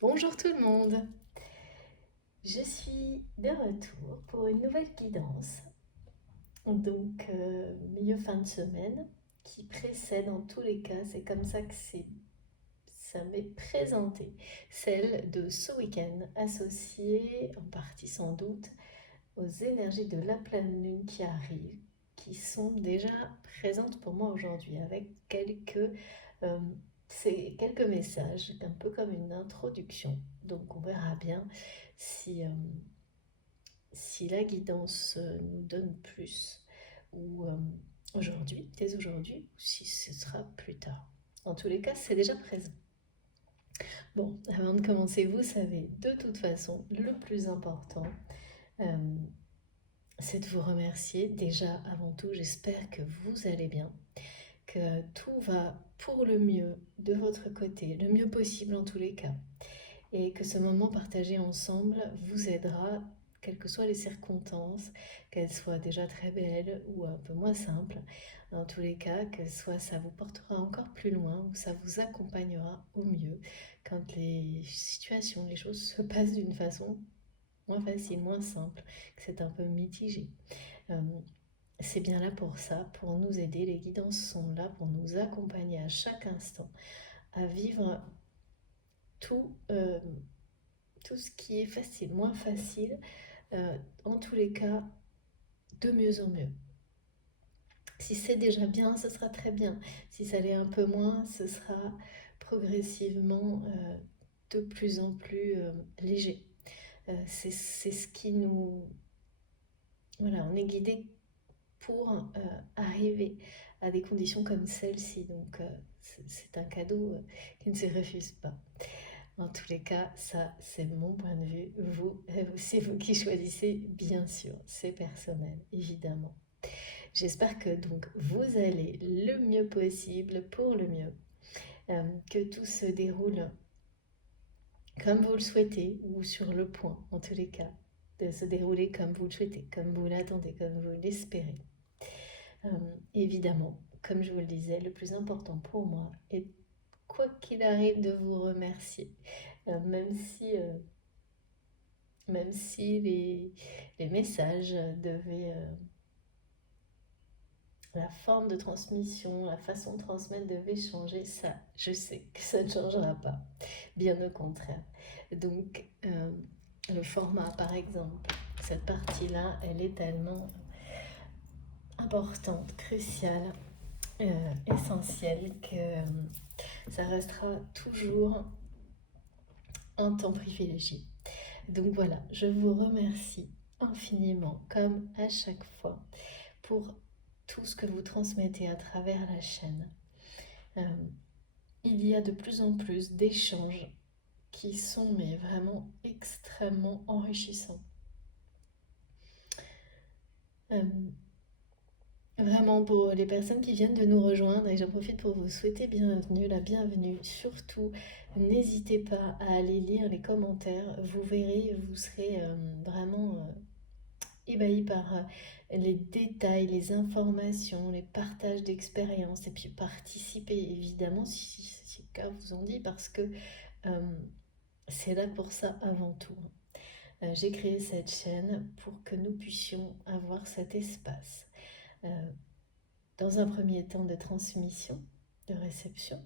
Bonjour tout le monde, je suis de retour pour une nouvelle guidance, donc milieu fin de semaine, qui précède en tous les cas, c'est comme ça que ça m'est présenté, celle de ce week-end, associée en partie sans doute aux énergies de la pleine lune qui arrivent, qui sont déjà présentes pour moi aujourd'hui, avec euh, quelques messages, un peu comme une introduction. Donc on verra bien si, si la guidance nous donne plus, ou aujourd'hui, dès aujourd'hui, ou si ce sera plus tard. En tous les cas, c'est déjà présent. Bon, avant de commencer, vous savez, de toute façon, le plus important, euh, c'est de vous remercier. Déjà, avant tout, j'espère que vous allez bien, que tout va pour le mieux de votre côté, le mieux possible en tous les cas, et que ce moment partagé ensemble vous aidera, quelles que soient les circonstances, qu'elles soient déjà très belles ou un peu moins simples. En tous les cas, que soit ça vous portera encore plus loin ou ça vous accompagnera au mieux quand les situations, les choses se passent d'une façon moins facile, moins simple, que c'est un peu mitigé. Euh, c'est bien là pour ça, pour nous aider. Les guidances sont là pour nous accompagner à chaque instant, à vivre tout, tout ce qui est facile, moins facile, en tous les cas, de mieux en mieux. Si c'est déjà bien, ce sera très bien. Si ça l'est un peu moins, ce sera progressivement de plus en plus léger. C'est ce qui nous... Voilà, on est guidé pour arriver à des conditions comme celle-ci. Donc c'est un cadeau qui ne se refuse pas. En tous les cas, ça c'est mon point de vue. Vous, c'est vous qui choisissez, bien sûr. C'est personnel, évidemment. J'espère que donc vous allez le mieux possible pour le mieux. Que tout se déroule comme vous le souhaitez ou sur le point, en tous les cas, de se dérouler comme vous le souhaitez, comme vous l'attendez, comme vous l'espérez. Euh, évidemment, comme je vous le disais, le plus important pour moi est, quoi qu'il arrive, de vous remercier. Même si, même si les messages devaient... la forme de transmission, la façon de transmettre devait changer, ça, je sais que ça ne changera pas. Bien au contraire. Donc, le format, par exemple, cette partie-là, elle est tellement importante, cruciale, essentielle, que ça restera toujours un temps privilégié. Donc voilà, je vous remercie infiniment, comme à chaque fois, pour tout ce que vous transmettez à travers la chaîne. Euh, il y a de plus en plus d'échanges qui sont mais vraiment extrêmement enrichissants. Euh, Vraiment, pour les personnes qui viennent de nous rejoindre, et j'en profite pour vous souhaiter bienvenue, la bienvenue. Surtout, n'hésitez pas à aller lire les commentaires. Vous verrez, vous serez vraiment ébahis par les détails, les informations, les partages d'expériences. Et puis participer, évidemment, si le cœur vous en dit, parce que euh, c'est là pour ça avant tout. J'ai créé cette chaîne pour que nous puissions avoir cet espace. Euh, dans un premier temps de transmission, de réception.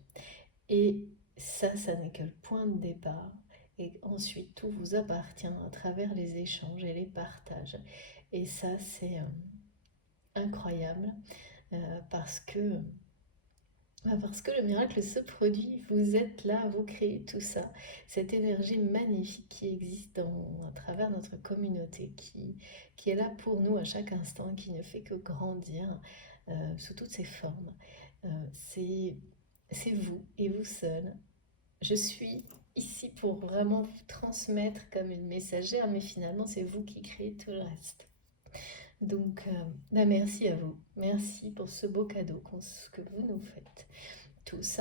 Et ça n'est que le point de départ. Et ensuite, tout vous appartient à travers les échanges et les partages. Et ça, c'est incroyable parce que le miracle se produit, vous êtes là, vous créez tout ça, cette énergie magnifique qui existe à travers notre communauté, qui est là pour nous à chaque instant, qui ne fait que grandir sous toutes ses formes. Euh, c'est, c'est vous et vous seul. Je suis ici pour vraiment vous transmettre comme une messagère, mais finalement c'est vous qui créez tout le reste. Donc, merci à vous. Merci pour ce beau cadeau que vous nous faites tous.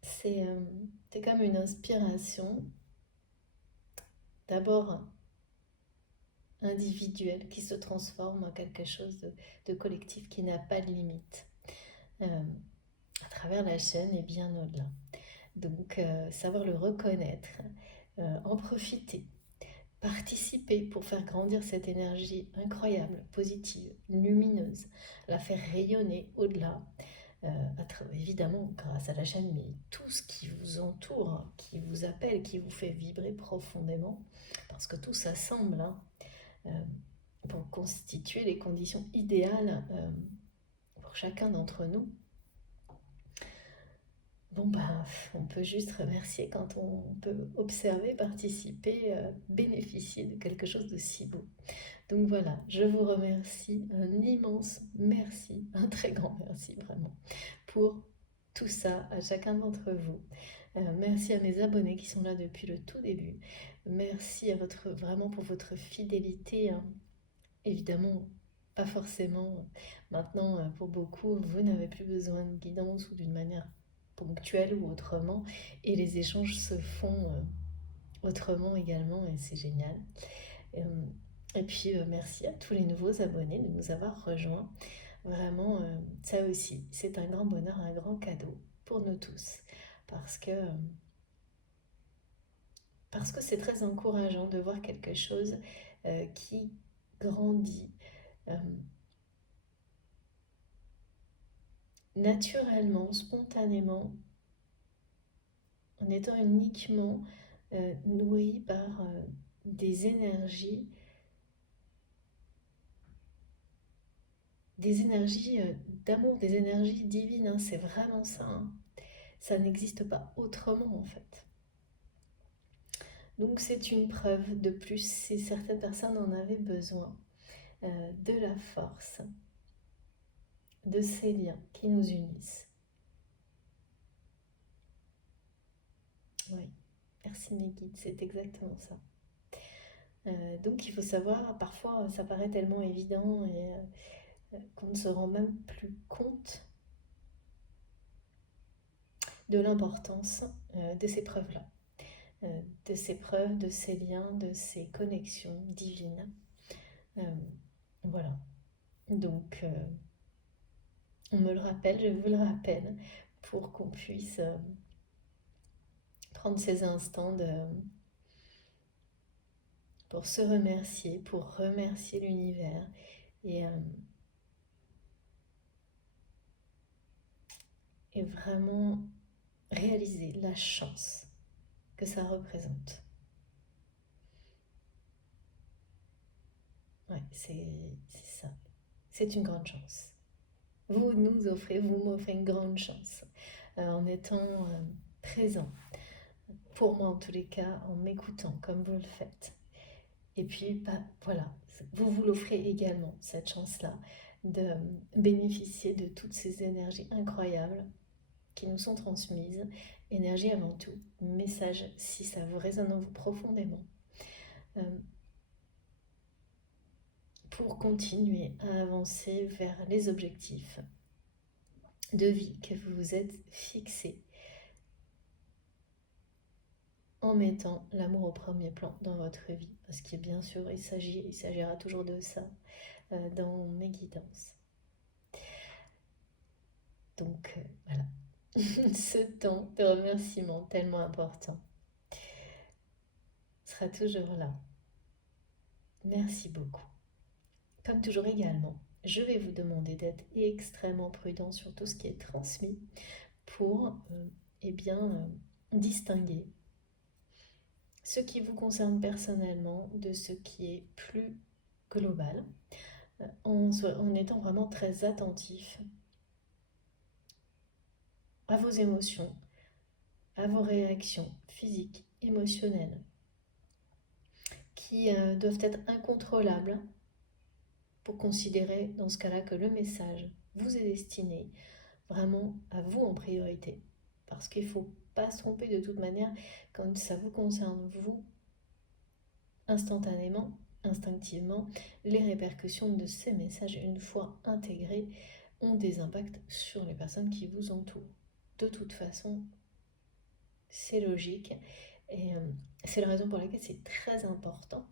C'est comme une inspiration, d'abord individuelle, qui se transforme en quelque chose de collectif qui n'a pas de limite. À travers la chaîne et bien au-delà. Donc, savoir le reconnaître, en profiter, participer pour faire grandir cette énergie incroyable, positive, lumineuse, la faire rayonner au-delà, évidemment grâce à la chaîne, mais tout ce qui vous entoure, qui vous appelle, qui vous fait vibrer profondément, parce que tout s'assemble pour constituer les conditions idéales pour chacun d'entre nous. Bon, bah, on peut juste remercier quand on peut observer, participer, bénéficier de quelque chose de si beau. Donc voilà, je vous remercie, un immense merci, un très grand merci vraiment, pour tout ça à chacun d'entre vous. Merci à mes abonnés qui sont là depuis le tout début. Merci à vraiment pour votre fidélité, hein. Évidemment, pas forcément maintenant pour beaucoup, vous n'avez plus besoin de guidance ou d'une manière ponctuelle ou autrement, et les échanges se font autrement également, et c'est génial. Euh, Et puis merci à tous les nouveaux abonnés de nous avoir rejoints. Vraiment, ça aussi, c'est un grand bonheur, un grand cadeau pour nous tous. Parce que c'est très encourageant de voir quelque chose qui grandit naturellement, spontanément, en étant uniquement nourri par des énergies d'amour, des énergies divines, hein. C'est vraiment ça, hein. Ça n'existe pas autrement en fait. Donc c'est une preuve de plus, si certaines personnes en avaient besoin, de la force de ces liens qui nous unissent. Oui, merci mes guides, c'est exactement ça. Donc il faut savoir, parfois ça paraît tellement évident et qu'on ne se rend même plus compte de l'importance de ces preuves-là, de ces preuves, de ces liens, de ces connexions divines. Voilà. Donc, on me le rappelle, je vous le rappelle, pour qu'on puisse prendre ces instants pour se remercier, pour remercier l'univers et, et vraiment réaliser la chance que ça représente. Ouais, c'est ça. C'est une grande chance. Vous m'offrez une grande chance en étant présent, pour moi en tous les cas, en m'écoutant comme vous le faites. Et puis, bah, voilà, vous l'offrez également, cette chance-là, de bénéficier de toutes ces énergies incroyables qui nous sont transmises. Énergie avant tout, message si ça vous résonne en vous profondément. Pour continuer à avancer vers les objectifs de vie que vous vous êtes fixés, en mettant l'amour au premier plan dans votre vie. Parce que bien sûr, il s'agira toujours de ça dans mes guidances. Donc voilà, ce temps de remerciement tellement important sera toujours là. Merci beaucoup. Comme toujours également, je vais vous demander d'être extrêmement prudent sur tout ce qui est transmis pour distinguer ce qui vous concerne personnellement de ce qui est plus global, en étant vraiment très attentif à vos émotions, à vos réactions physiques, émotionnelles, qui doivent être incontrôlables pour considérer dans ce cas-là que le message vous est destiné vraiment à vous en priorité. Parce qu'il ne faut pas se tromper de toute manière, quand ça vous concerne vous, instantanément, instinctivement, les répercussions de ces messages, une fois intégrés, ont des impacts sur les personnes qui vous entourent. De toute façon, c'est logique et c'est la raison pour laquelle c'est très important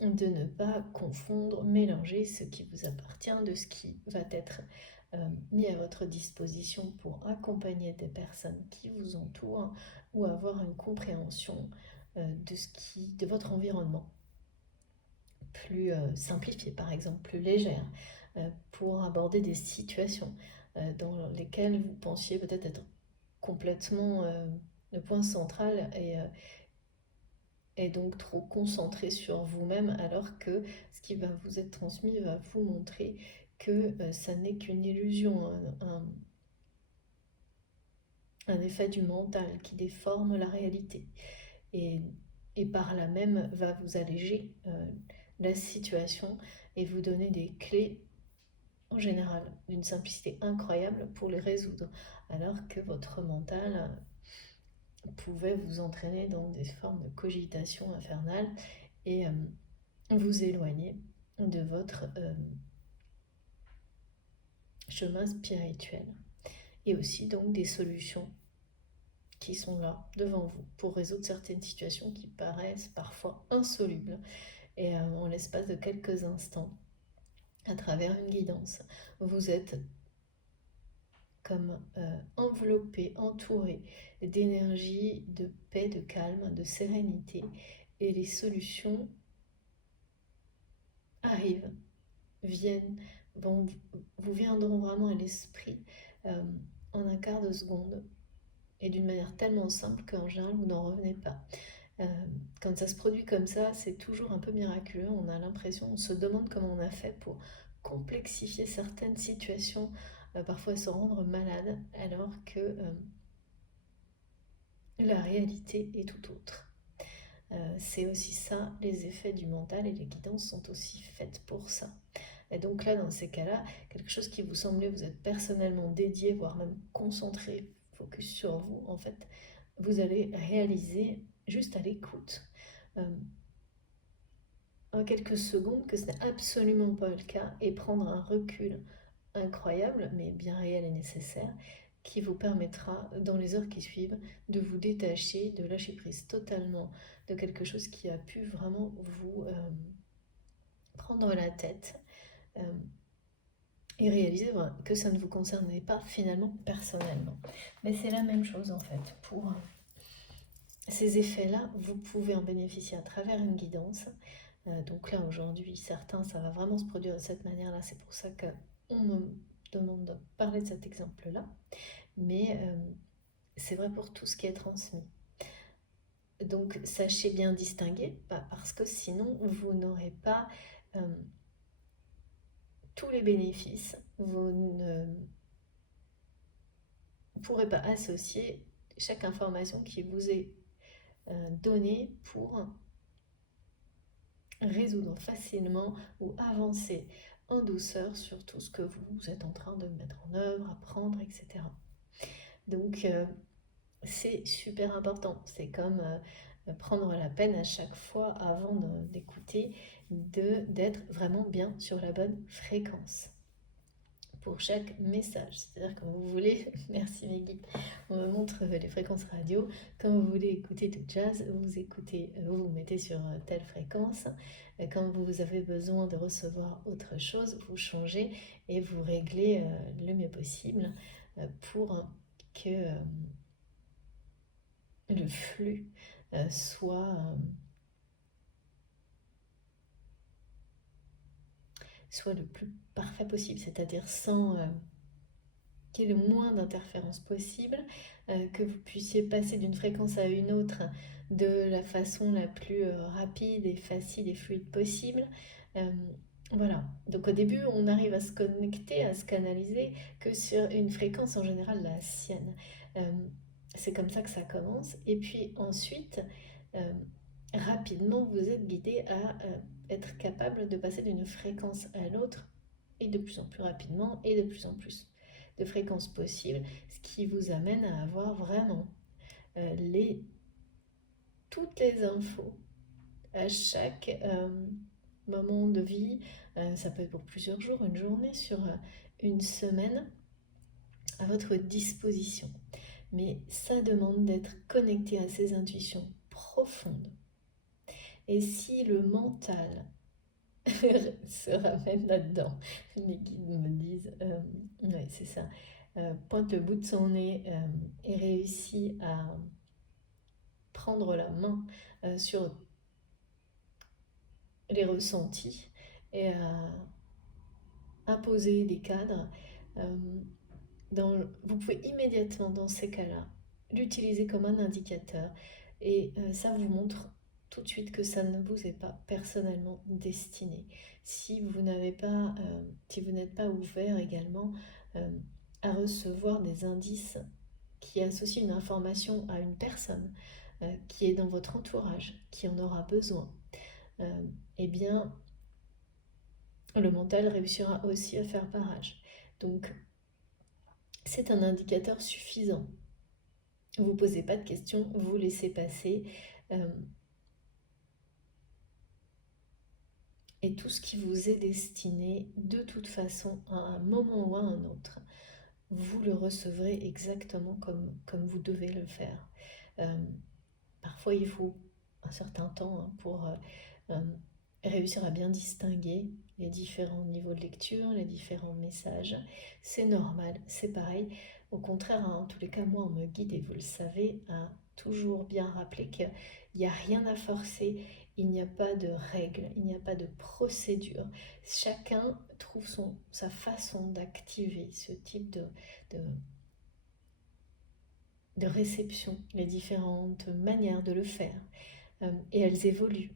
de ne pas confondre, mélanger ce qui vous appartient de ce qui va être mis à votre disposition pour accompagner des personnes qui vous entourent ou avoir une compréhension de votre environnement plus simplifiée, par exemple, plus légère, pour aborder des situations dans lesquelles vous pensiez peut-être être complètement le point central et donc trop concentré sur vous-même, alors que ce qui va vous être transmis va vous montrer que ça n'est qu'une illusion, un effet du mental qui déforme la réalité et, et par là même va vous alléger la situation et vous donner des clés en général d'une simplicité incroyable pour les résoudre, alors que votre mental pouvait vous entraîner dans des formes de cogitation infernale et vous éloigner de votre chemin spirituel et aussi donc des solutions qui sont là devant vous pour résoudre certaines situations qui paraissent parfois insolubles et en l'espace de quelques instants à travers une guidance vous êtes comme enveloppé, entouré d'énergie, de paix, de calme, de sérénité et les solutions arrivent, viennent, vont, vous viendront vraiment à l'esprit en un quart de seconde et d'une manière tellement simple qu'en général vous n'en revenez pas. Quand ça se produit comme ça, c'est toujours un peu miraculeux, on a l'impression, on se demande comment on a fait pour complexifier certaines situations, parfois se rendre malade, alors que la réalité est tout autre. C'est aussi ça, les effets du mental et les guidances sont aussi faites pour ça. Et donc là, dans ces cas-là, quelque chose qui vous semblait vous être personnellement dédié, voire même concentré, focus sur vous, en fait, vous allez réaliser juste à l'écoute, en quelques secondes, que ce n'est absolument pas le cas et prendre un recul incroyable, mais bien réel et nécessaire, qui vous permettra, dans les heures qui suivent, de vous détacher, de lâcher prise totalement de quelque chose qui a pu vraiment vous prendre la tête et réaliser que ça ne vous concernait pas finalement personnellement. Mais c'est la même chose en fait. Pour ces effets-là, vous pouvez en bénéficier à travers une guidance. Donc là, aujourd'hui, certains, ça va vraiment se produire de cette manière-là. C'est pour ça qu'on me demande de parler de cet exemple-là. Mais c'est vrai pour tout ce qui est transmis. Donc sachez bien distinguer, parce que sinon vous n'aurez pas tous les bénéfices, vous ne pourrez pas associer chaque information qui vous est donnée pour résoudre facilement ou avancer en douceur sur tout ce que vous êtes en train de mettre en œuvre, apprendre, etc. Donc c'est super important. C'est comme prendre la peine à chaque fois avant d'écouter, d'être vraiment bien sur la bonne fréquence pour chaque message. C'est-à-dire quand vous voulez, merci mes guides, on me montre les fréquences radio, quand vous voulez écouter du jazz, vous vous mettez sur telle fréquence, quand vous avez besoin de recevoir autre chose, vous changez et vous réglez le mieux possible pour que le flux soit le plus parfait possible, c'est-à-dire sans qu'il y ait le moins d'interférences possible, que vous puissiez passer d'une fréquence à une autre de la façon la plus rapide et facile et fluide possible. Voilà, donc au début on arrive à se connecter, à se canaliser que sur une fréquence en général la sienne. C'est comme ça que ça commence et puis ensuite rapidement vous êtes guidé à être capable de passer d'une fréquence à l'autre et de plus en plus rapidement et de plus en plus de fréquences possibles, ce qui vous amène à avoir vraiment toutes les infos à chaque moment de vie. Ça peut être pour plusieurs jours, une journée, sur une semaine, à votre disposition. Mais ça demande d'être connecté à ses intuitions profondes. Et si le mental se ramène là-dedans. Mes guides me disent, ouais, c'est ça, pointe le bout de son nez et réussit à prendre la main sur les ressentis et à imposer des cadres. euh, Vous pouvez immédiatement, dans ces cas-là, l'utiliser comme un indicateur et ça vous montre tout de suite que ça ne vous est pas personnellement destiné. Si vous n'avez pas, si vous n'êtes pas ouvert également euh, à recevoir des indices qui associent une information à une personne qui est dans votre entourage, qui en aura besoin, eh bien, le mental réussira aussi à faire barrage. Donc, c'est un indicateur suffisant. Vous ne posez pas de questions, vous laissez passer. euh, et tout ce qui vous est destiné, de toute façon, à un moment ou à un autre, vous le recevrez exactement comme vous devez le faire. Euh, Parfois, il faut un certain temps pour euh, réussir à bien distinguer les différents niveaux de lecture, les différents messages. C'est normal, c'est pareil. Au contraire, en tous les cas, moi, on me guide, et vous le savez, à toujours bien rappeler qu'il n'y a rien à forcer, il n'y a pas de règles, il n'y a pas de procédure. Chacun trouve sa façon d'activer ce type de, de réception, les différentes manières de le faire. Et elles évoluent.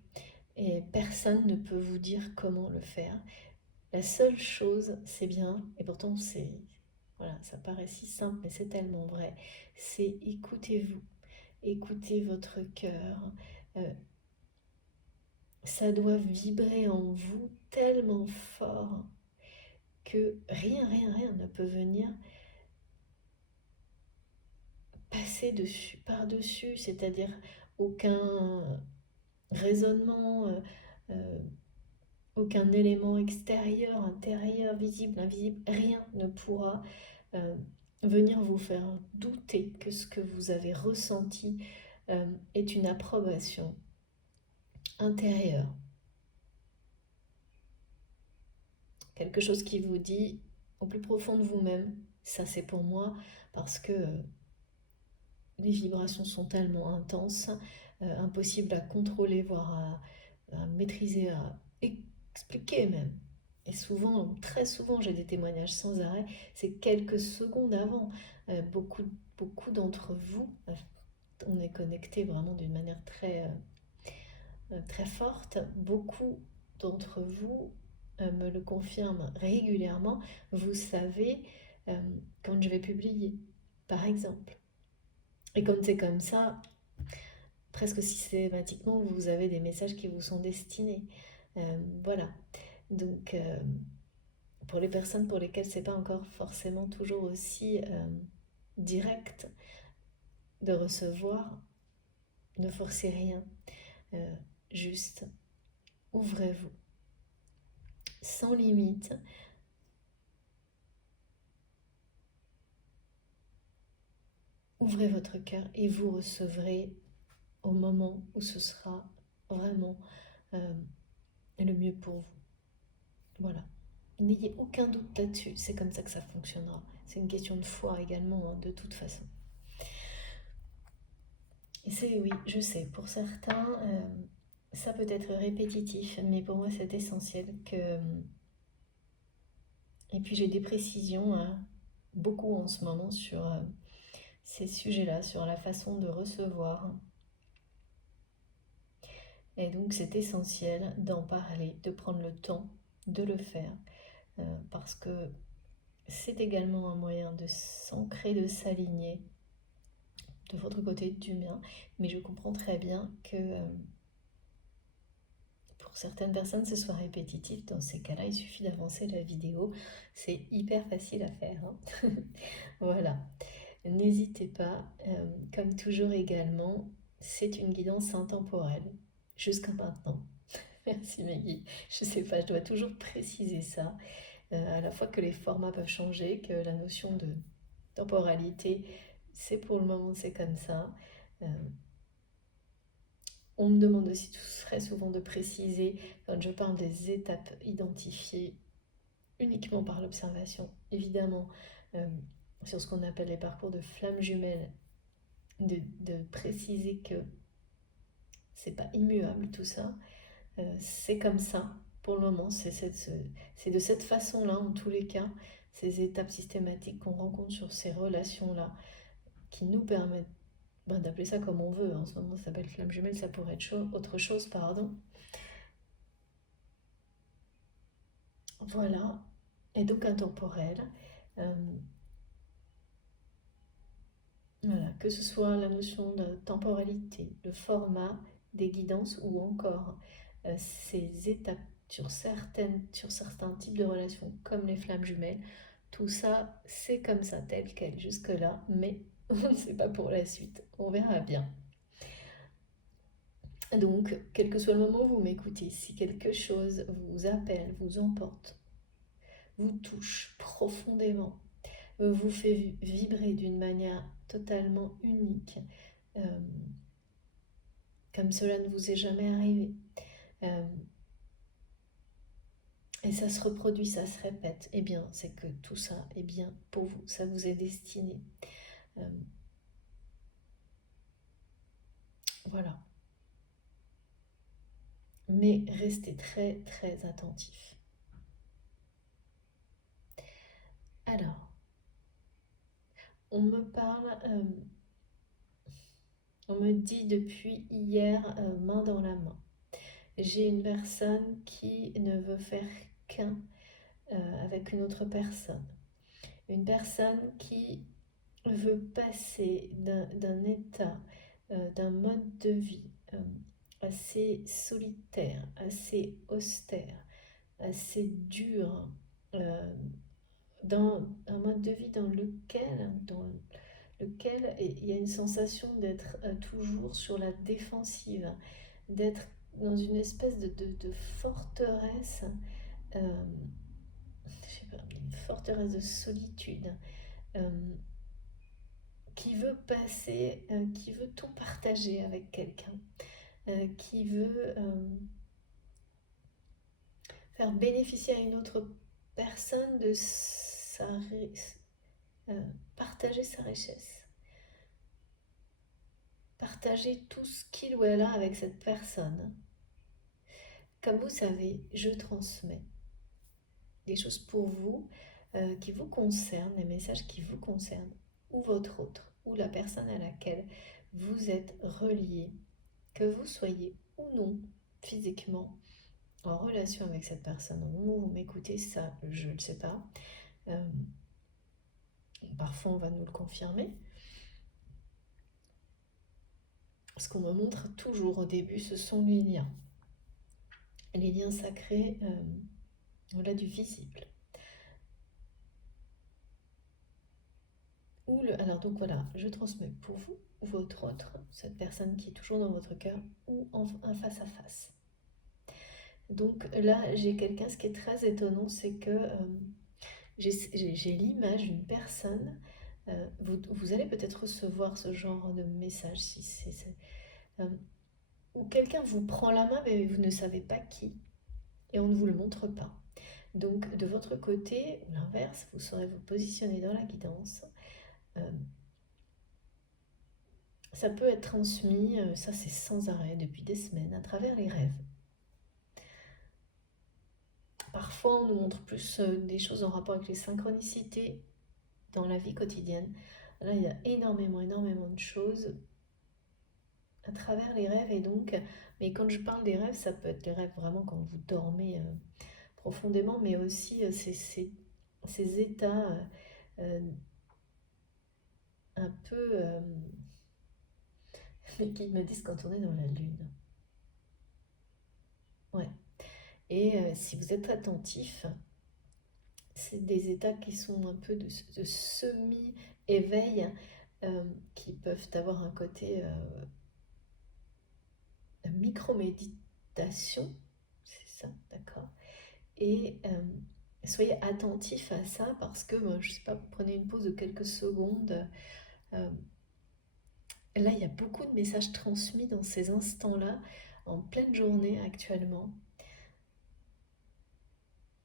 Et personne ne peut vous dire comment le faire. La seule chose, c'est bien, et pourtant voilà, ça paraît si simple, mais c'est tellement vrai, c'est écoutez-vous, écoutez votre cœur. Euh, Ça doit vibrer en vous tellement fort que rien ne peut venir passer dessus, par-dessus, c'est-à-dire aucun raisonnement, euh, aucun élément extérieur, intérieur, visible, invisible, rien ne pourra euh, venir vous faire douter que ce que vous avez ressenti est une approbation intérieure. Quelque chose qui vous dit au plus profond de vous-même, ça c'est pour moi, parce que les vibrations sont tellement intenses, impossibles à contrôler, voire à maîtriser, à expliquer même. Et souvent, très souvent, j'ai des témoignages sans arrêt, c'est quelques secondes avant. Beaucoup d'entre vous, on est connecté vraiment d'une manière très forte. Beaucoup d'entre vous me le confirment régulièrement. Vous savez euh, quand je vais publier, par exemple. Et quand c'est comme ça, presque systématiquement, vous avez des messages qui vous sont destinés. Voilà. Donc, pour les personnes pour lesquelles c'est pas encore forcément toujours aussi direct de recevoir, ne forcez rien. Euh, Juste, ouvrez-vous. Sans limite. Ouvrez votre cœur et vous recevrez au moment où ce sera vraiment euh, le mieux pour vous. Voilà. N'ayez aucun doute là-dessus, c'est comme ça que ça fonctionnera. C'est une question de foi également, de toute façon. Et c'est, oui, je sais, pour certains, ça peut être répétitif, mais pour moi c'est essentiel que... Et puis j'ai des précisions, beaucoup en ce moment sur ces sujets-là, sur la façon de recevoir. Et donc c'est essentiel d'en parler, de prendre le temps de le faire, parce que c'est également un moyen de s'ancrer, de s'aligner de votre côté, du mien. Mais je comprends très bien que pour certaines personnes ce soit répétitif. Dans ces cas-là, il suffit d'avancer la vidéo. C'est hyper facile à faire, hein. Voilà. N'hésitez pas, comme toujours également, c'est une guidance intemporelle, jusqu'à maintenant. Merci Maggie. Je sais pas, je dois toujours préciser ça, à la fois que les formats peuvent changer, que la notion de temporalité, c'est pour le moment, c'est comme ça. Euh, On me demande aussi très souvent de préciser, quand je parle des étapes identifiées uniquement par l'observation, évidemment, sur ce qu'on appelle les parcours de flammes jumelles, de préciser que c'est pas immuable tout ça, c'est comme ça pour le moment, c'est de cette façon-là en tous les cas, ces étapes systématiques qu'on rencontre sur ces relations-là qui nous permettent d'appeler ça comme on veut. En ce moment ça s'appelle flamme jumelle, ça pourrait être autre chose, pardon. Voilà, et donc intemporel. Euh, voilà, que ce soit la notion de temporalité, le format des guidances ou encore ces étapes sur certains types de relations comme les flammes jumelles, tout ça c'est comme ça tel quel jusque-là, mais on ne sait pas pour la suite, on verra bien. Donc, quel que soit le moment où vous m'écoutez, si quelque chose vous appelle, vous emporte, vous touche profondément, vous fait vibrer d'une manière totalement unique, euh, comme cela ne vous est jamais arrivé. Euh, et ça se reproduit, ça se répète, eh bien, c'est que tout ça est bien pour vous, ça vous est destiné. Euh, voilà. Mais restez très, très attentif. Alors, on me parle, on me dit depuis hier, main dans la main. J'ai une personne qui ne veut faire qu'un avec une autre personne. Une personne qui veut passer d'un état, d'un mode de vie assez solitaire, assez austère, assez dur, euh, dans un mode de vie dans lequel il y a une sensation d'être toujours sur la défensive, d'être dans une espèce de forteresse, euh, je sais pas, une forteresse de solitude, euh, qui veut passer, qui veut tout partager avec quelqu'un, qui veut faire bénéficier à une autre personne de partager sa richesse, partager tout ce qu'il ou elle a avec cette personne. Comme vous savez, je transmets des choses pour vous qui vous concernent, des messages qui vous concernent, ou votre autre, ou la personne à laquelle vous êtes relié, que vous soyez ou non physiquement en relation avec cette personne. Au moment où vous m'écoutez, ça, je ne sais pas. Euh, Parfois, on va nous le confirmer. Ce qu'on me montre toujours au début, ce sont les liens. Les liens sacrés, au-delà du visible. Alors donc voilà, je transmets pour vous ou votre autre, cette personne qui est toujours dans votre cœur, ou un face à face. Donc là, j'ai quelqu'un, ce qui est très étonnant, c'est que j'ai l'image d'une personne, vous allez peut-être recevoir ce genre de message, si euh, où quelqu'un vous prend la main, mais vous ne savez pas qui, et on ne vous le montre pas. Donc de votre côté, ou l'inverse, vous saurez vous positionner dans la guidance. Euh, Ça peut être transmis, ça c'est sans arrêt depuis des semaines, à travers les rêves. Parfois on nous montre plus des choses en rapport avec les synchronicités dans la vie quotidienne. Là il y a énormément, énormément de choses à travers les rêves et donc, mais quand je parle des rêves, ça peut être les rêves vraiment quand vous dormez profondément, mais aussi ces états euh, un peu qui me disent quand on est dans la lune. Ouais. Et si vous êtes attentif, c'est des états qui sont un peu de semi-éveil, qui peuvent avoir un côté micro-méditation, c'est ça, d'accord. Et soyez attentif à ça parce que, je sais pas, vous prenez une pause de quelques secondes, euh, Là, il y a beaucoup de messages transmis dans ces instants-là, en pleine journée actuellement.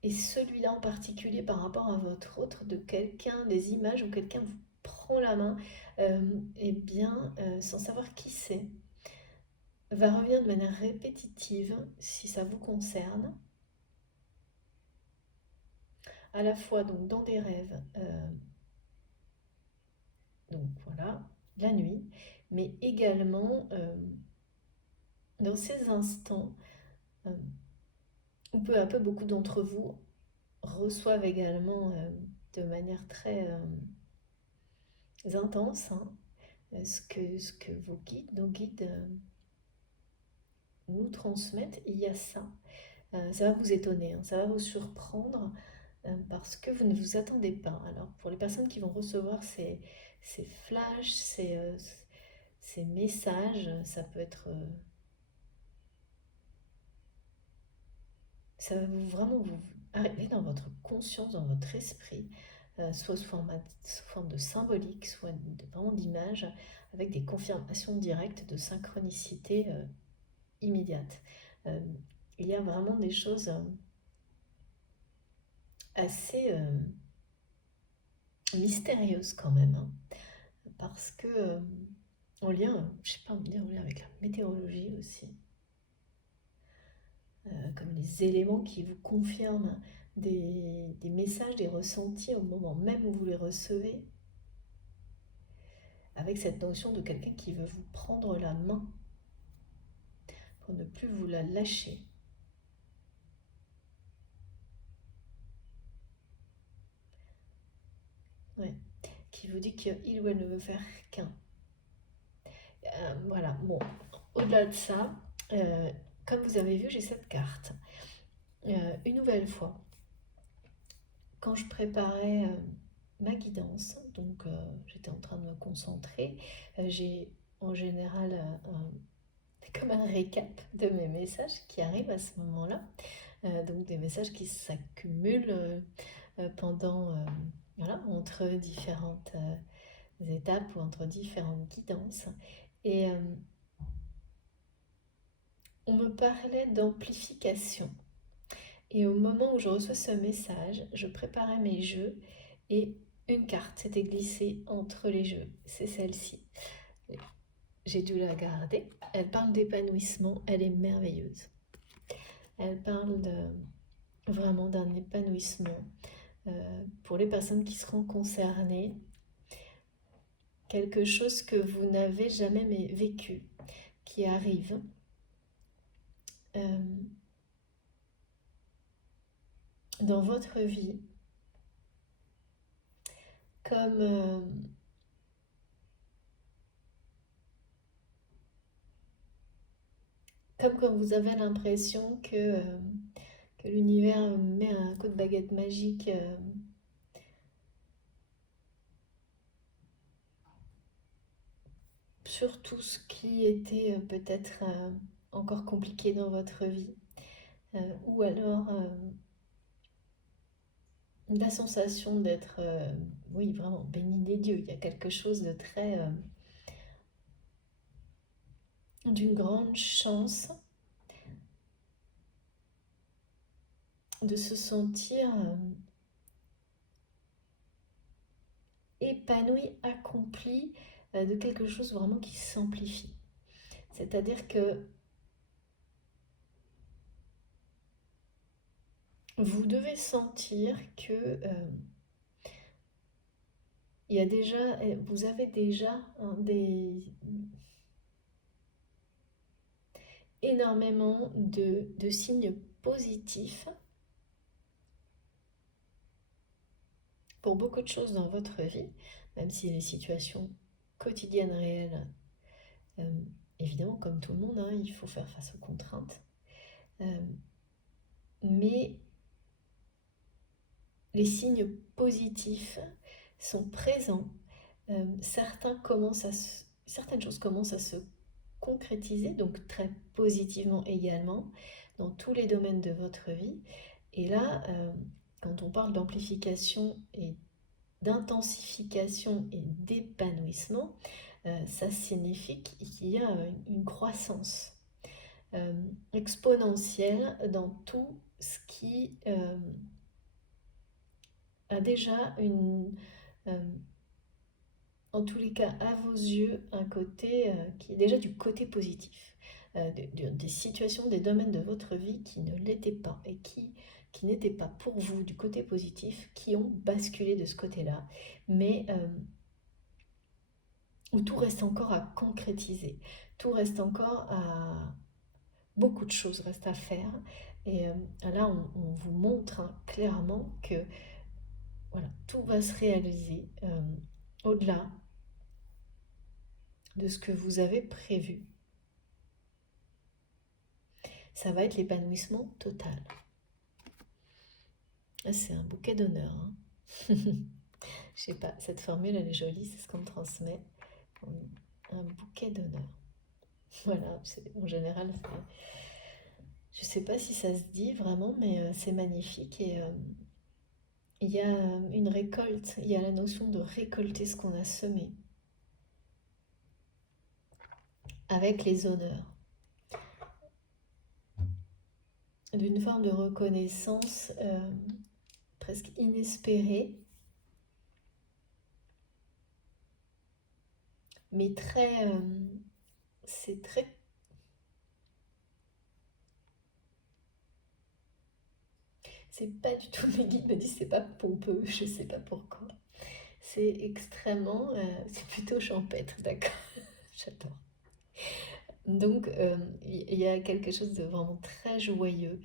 Et celui-là en particulier par rapport à votre autre, de quelqu'un, des images où quelqu'un vous prend la main, eh bien, sans savoir qui c'est, va revenir de manière répétitive si ça vous concerne, à la fois donc dans des rêves, donc voilà, la nuit, mais également dans ces instants euh, où peu à peu beaucoup d'entre vous reçoivent également de manière très intense, hein, ce que vos guides, nos guides nous transmettent. Il y a ça. Ça va vous étonner, hein, ça va vous surprendre parce que vous ne vous attendez pas. Alors pour les personnes qui vont recevoir ces flashs, ces messages, ça peut être... ça va vraiment vous arriver dans votre conscience, dans votre esprit, soit sous forme de symbolique, soit vraiment d'image, avec des confirmations directes de synchronicité immédiate. Euh, il y a vraiment des choses assez mystérieuses quand même, hein, parce que en lien, je sais pas, on dire en lien avec la météorologie aussi, comme les éléments qui vous confirment des messages, des ressentis au moment même où vous les recevez, avec cette notion de quelqu'un qui veut vous prendre la main pour ne plus vous la lâcher. Ouais. Qui vous dit qu'il ou elle ne veut faire qu'un. Voilà, bon, au-delà de ça, comme vous avez vu, j'ai cette carte. Une nouvelle fois, quand je préparais ma guidance, donc j'étais en train de me concentrer, j'ai en général comme un récap de mes messages qui arrivent à ce moment-là, donc des messages qui s'accumulent pendant, voilà, entre différentes étapes ou entre différentes guidances. Et on me parlait d'amplification. Et au moment où je reçois ce message, je préparais mes jeux et une carte s'était glissée entre les jeux. C'est celle-ci. J'ai dû la garder. Elle parle d'épanouissement. Elle est merveilleuse. Elle parle vraiment d'un épanouissement pour les personnes qui seront concernées. Quelque chose que vous n'avez jamais vécu, qui arrive. Dans votre vie comme comme quand vous avez l'impression que l'univers met un coup de baguette magique sur tout ce qui était peut-être encore compliqué dans votre vie, ou alors la sensation d'être, oui, vraiment béni des dieux. Il y a quelque chose de très, d'une grande chance de se sentir épanoui, accompli de quelque chose vraiment qui s'amplifie. C'est-à-dire que vous devez sentir que il y a déjà, vous avez déjà énormément de signes positifs pour beaucoup de choses dans votre vie, même si les situations quotidiennes réelles, euh, évidemment, comme tout le monde, hein, il faut faire face aux contraintes. Mais les signes positifs sont présents. Certaines choses commencent à se concrétiser, donc très positivement également, dans tous les domaines de votre vie. Et là, quand on parle d'amplification et d'intensification et d'épanouissement, ça signifie qu'il y a une croissance exponentielle dans tout ce qui a déjà en tous les cas, à vos yeux, un côté qui est déjà du côté positif, des situations, des domaines de votre vie qui ne l'étaient pas et qui n'étaient pas pour vous du côté positif, qui ont basculé de ce côté-là, mais où tout reste encore à concrétiser, tout reste encore à... Beaucoup de choses restent à faire, et là on vous montre clairement que voilà, tout va se réaliser au-delà de ce que vous avez prévu. Ça va être l'épanouissement total. C'est un bouquet d'honneur. Hein. Je sais pas, cette formule elle est jolie, c'est ce qu'on me transmet. Un bouquet d'honneur. Voilà, en général, je sais pas si ça se dit vraiment, mais c'est magnifique. Et il y a une récolte, il y a la notion de récolter ce qu'on a semé avec les honneurs. D'une forme de reconnaissance presque inespérée, mais c'est très... C'est pas du tout, mes guides me disent, c'est pas pompeux, je sais pas pourquoi. C'est extrêmement, c'est plutôt champêtre, d'accord. J'adore. Donc, il y a quelque chose de vraiment très joyeux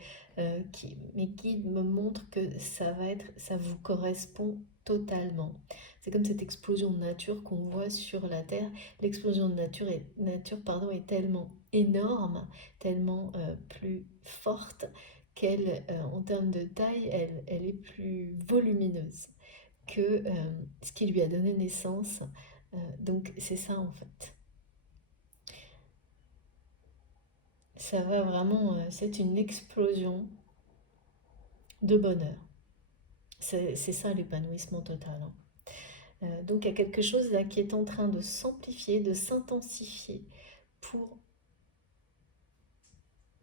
qui, mes guides me montrent que ça vous correspond totalement. C'est comme cette explosion de nature qu'on voit sur la Terre. L'explosion de nature pardon, est tellement énorme, tellement plus forte qu'elle, en termes de taille, elle est plus volumineuse que ce qui lui a donné naissance. Donc, c'est ça en fait. Ça va vraiment, c'est une explosion de bonheur. C'est ça l'épanouissement total. Hein. Donc il y a quelque chose là qui est en train de s'amplifier, de s'intensifier pour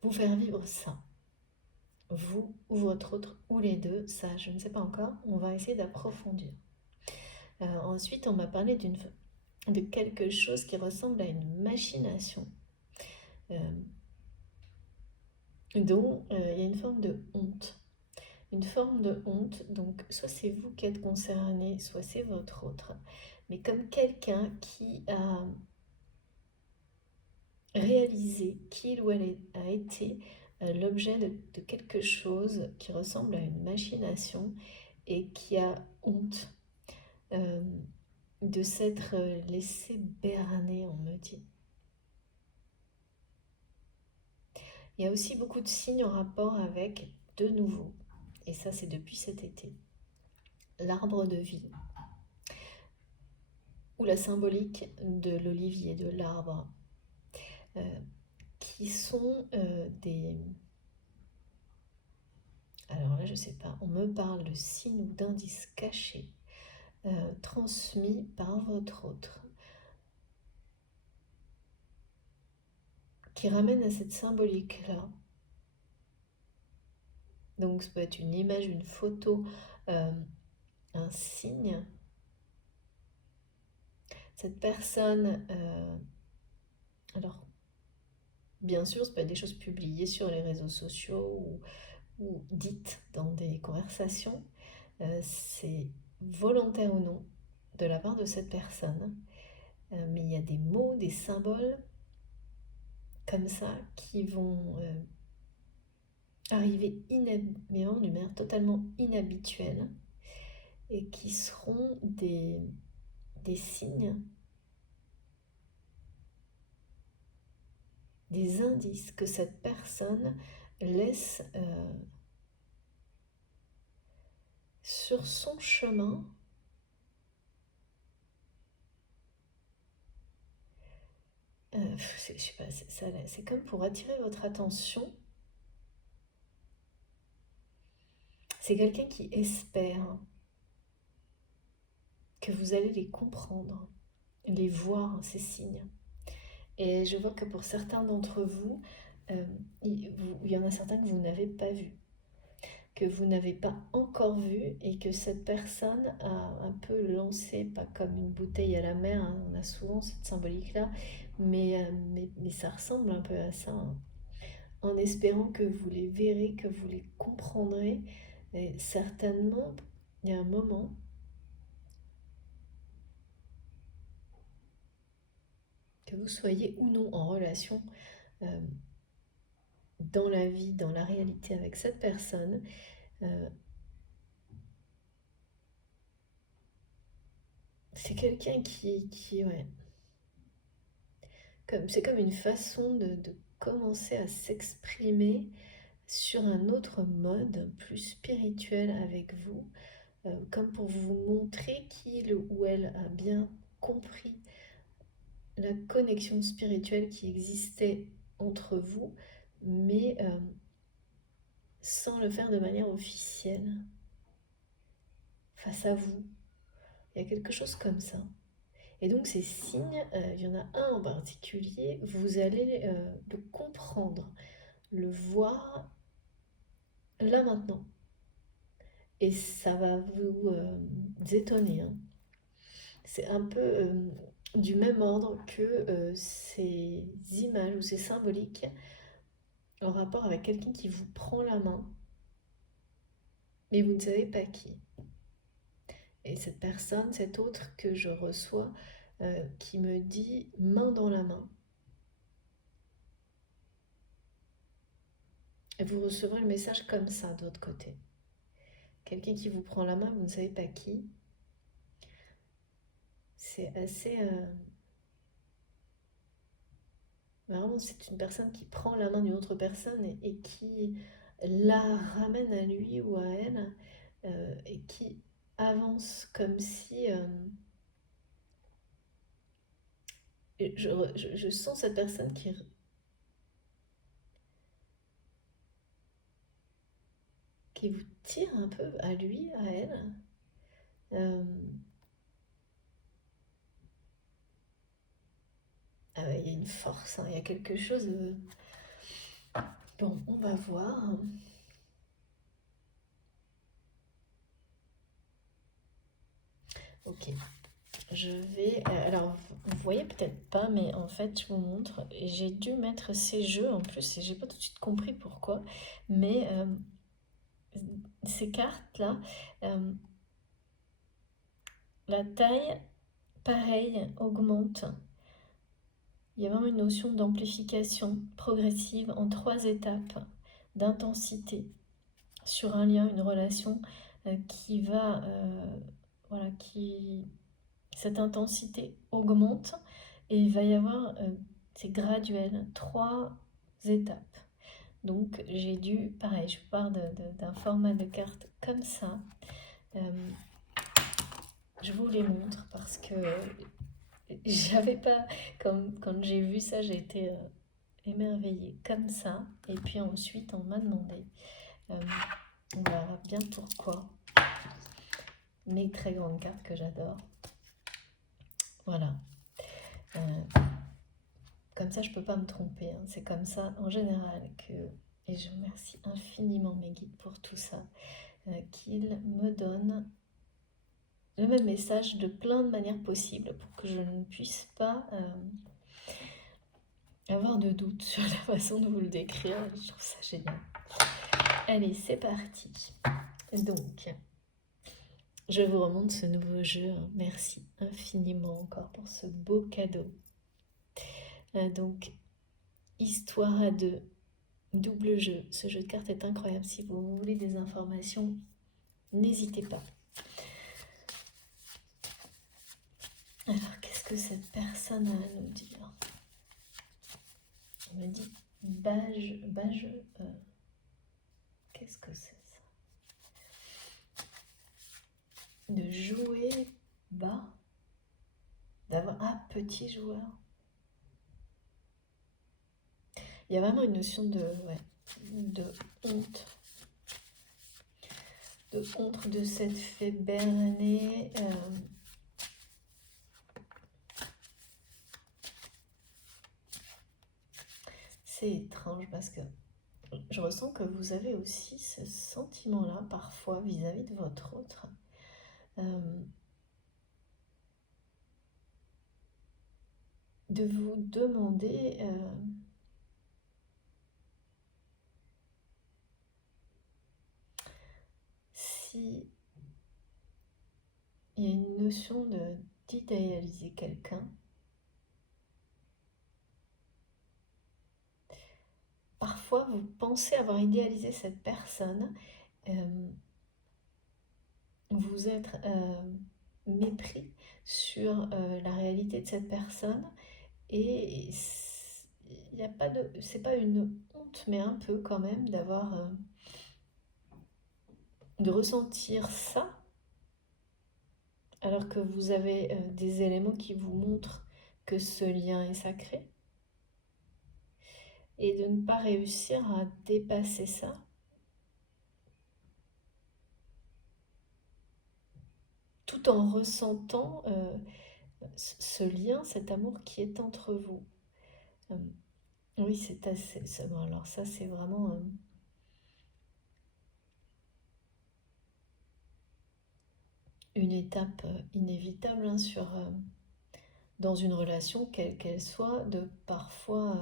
vous faire vivre ça. Vous ou votre autre ou les deux, ça je ne sais pas encore, on va essayer d'approfondir. Ensuite on m'a parlé de quelque chose qui ressemble à une machination. Dont il y a une forme de honte. Une forme de honte, donc soit c'est vous qui êtes concerné, soit c'est votre autre, mais comme quelqu'un qui a réalisé qu'il ou elle a été l'objet de quelque chose qui ressemble à une machination et qui a honte de s'être laissé berner, on me dit. Il y a aussi beaucoup de signes en rapport avec de nouveau, et ça c'est depuis cet été, l'arbre de vie, ou la symbolique de l'olivier, de l'arbre, qui sont des... Alors là, je sais pas, on me parle de signes ou d'indices cachés transmis par votre autre, qui ramènent à cette symbolique-là. Donc ça peut être une image, une photo, un signe. Cette personne, alors bien sûr, ça peut être des choses publiées sur les réseaux sociaux ou dites dans des conversations. C'est volontaire ou non de la part de cette personne, mais il y a des mots, des symboles comme ça qui vont arriver mais vraiment d'une manière totalement inhabituelle et qui seront des signes, des indices que cette personne laisse sur son chemin je sais pas, c'est comme pour attirer votre attention. C'est quelqu'un qui espère que vous allez les comprendre, les voir, ces signes. Et je vois que pour certains d'entre vous, il y en a certains que vous n'avez pas vus, que vous n'avez pas encore vu, et que cette personne a un peu lancé, pas comme une bouteille à la mer, hein, on a souvent cette symbolique-là, mais ça ressemble un peu à ça, hein, en espérant que vous les verrez, que vous les comprendrez. Et certainement, il y a un moment, que vous soyez ou non en relation, euh, dans la vie, dans la réalité avec cette personne, euh, c'est quelqu'un ouais, c'est comme une façon de commencer à s'exprimer sur un autre mode, plus spirituel avec vous, comme pour vous montrer qu'il ou elle a bien compris la connexion spirituelle qui existait entre vous, mais sans le faire de manière officielle, face à vous. Il y a quelque chose comme ça. Et donc ces signes, il y en a un en particulier, vous allez le comprendre, le voir là maintenant. Et ça va vous étonner, hein. C'est un peu du même ordre que ces images ou ces symboliques en rapport avec quelqu'un qui vous prend la main, mais vous ne savez pas qui. Et cette personne, cet autre que je reçois, qui me dit main dans la main. Et vous recevrez le message comme ça de l'autre côté. Quelqu'un qui vous prend la main, vous ne savez pas qui. C'est assez... vraiment, c'est une personne qui prend la main d'une autre personne et qui la ramène à lui ou à elle, et qui avance comme si... je sens cette personne qui vous tire un peu à lui, à elle. Il y a une force, hein, il y a quelque chose... Bon, on va voir. Ok, je vais... alors, vous voyez peut-être pas, mais en fait, je vous montre. J'ai dû mettre ces jeux en plus, et j'ai pas tout de suite compris pourquoi. Mais ces cartes-là, la taille, pareil, augmente. Il y a vraiment une notion d'amplification progressive en 3 étapes d'intensité sur un lien, une relation qui va... voilà, cette intensité augmente et il va y avoir, c'est graduel, 3 étapes. Donc j'ai dû, pareil, je pars d'un format de carte comme ça. Je vous les montre parce que j'avais pas, comme quand j'ai vu ça, j'ai été émerveillée comme ça. Et puis ensuite, on m'a demandé, on verra bien pourquoi, mes très grandes cartes que j'adore. Voilà. Comme ça, je peux pas me tromper, hein. C'est comme ça en général que, et je remercie infiniment mes guides pour tout ça, qu'ils me donnent le même message de plein de manières possibles pour que je ne puisse pas avoir de doute sur la façon de vous le décrire. Je trouve ça génial. Allez, c'est parti. Donc, je vous remonte ce nouveau jeu, hein. Merci infiniment encore pour ce beau cadeau. Donc, histoire à deux. Double jeu. Ce jeu de cartes est incroyable. Si vous voulez des informations, n'hésitez pas. Alors, qu'est-ce que cette personne a à nous dire? Elle me dit bage. Qu'est-ce que c'est ça? De jouer bas, d'avoir un petit joueur. Il y a vraiment une notion de honte. De honte de cette fée bernée. assez étrange parce que je ressens que vous avez aussi ce sentiment-là parfois vis-à-vis de votre autre. euh, de vous demander si il y a une notion d'idéaliser quelqu'un. Parfois, vous pensez avoir idéalisé cette personne, euh, vous êtes mépris sur la réalité de cette personne et il n'y a pas de, c'est pas une honte, mais un peu quand même d'avoir, de ressentir ça, alors que vous avez des éléments qui vous montrent que ce lien est sacré, et de ne pas réussir à dépasser ça, tout en ressentant ce lien, cet amour qui est entre vous. Euh, oui, c'est assez. Bon, alors ça, c'est vraiment une étape inévitable hein, dans une relation, quelle qu'elle soit, de parfois.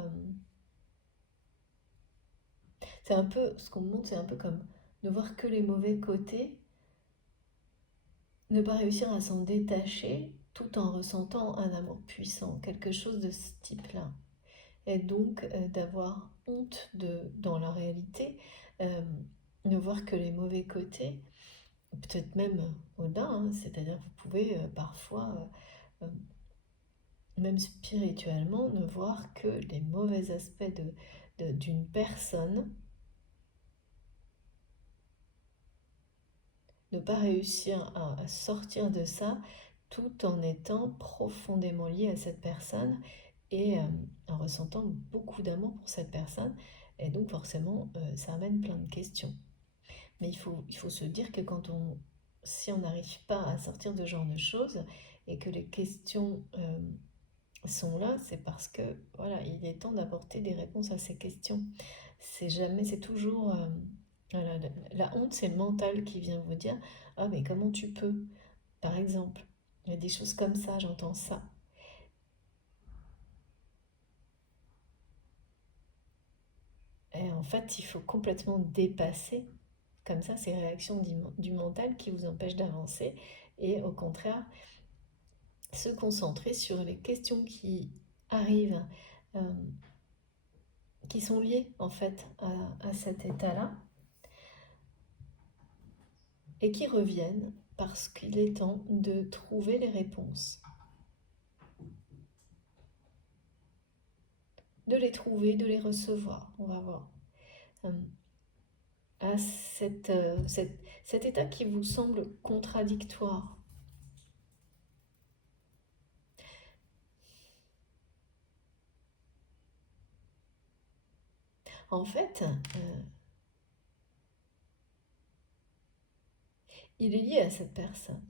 C'est un peu, ce qu'on me montre, c'est un peu comme ne voir que les mauvais côtés, ne pas réussir à s'en détacher tout en ressentant un amour puissant, quelque chose de ce type-là. Et donc d'avoir honte dans la réalité, euh, ne voir que les mauvais côtés, peut-être même au-delà, hein, c'est-à-dire que vous pouvez parfois, même spirituellement, ne voir que les mauvais aspects d'une personne, ne pas réussir à sortir de ça tout en étant profondément lié à cette personne et en ressentant beaucoup d'amour pour cette personne. Et donc forcément, ça amène plein de questions. Mais il faut se dire que si on n'arrive pas à sortir de ce genre de choses et que les questions sont là, c'est parce que voilà, il est temps d'apporter des réponses à ces questions. C'est toujours voilà, la honte, c'est le mental qui vient vous dire ah mais comment tu peux, par exemple, il y a des choses comme ça, j'entends ça. Et en fait, il faut complètement dépasser comme ça ces réactions du mental qui vous empêchent d'avancer et au contraire se concentrer sur les questions qui arrivent, euh, qui sont liées en fait à cet état-là et qui reviennent parce qu'il est temps de trouver les réponses. De les trouver, de les recevoir, on va voir. À cet état qui vous semble contradictoire. En fait, il est lié à cette personne.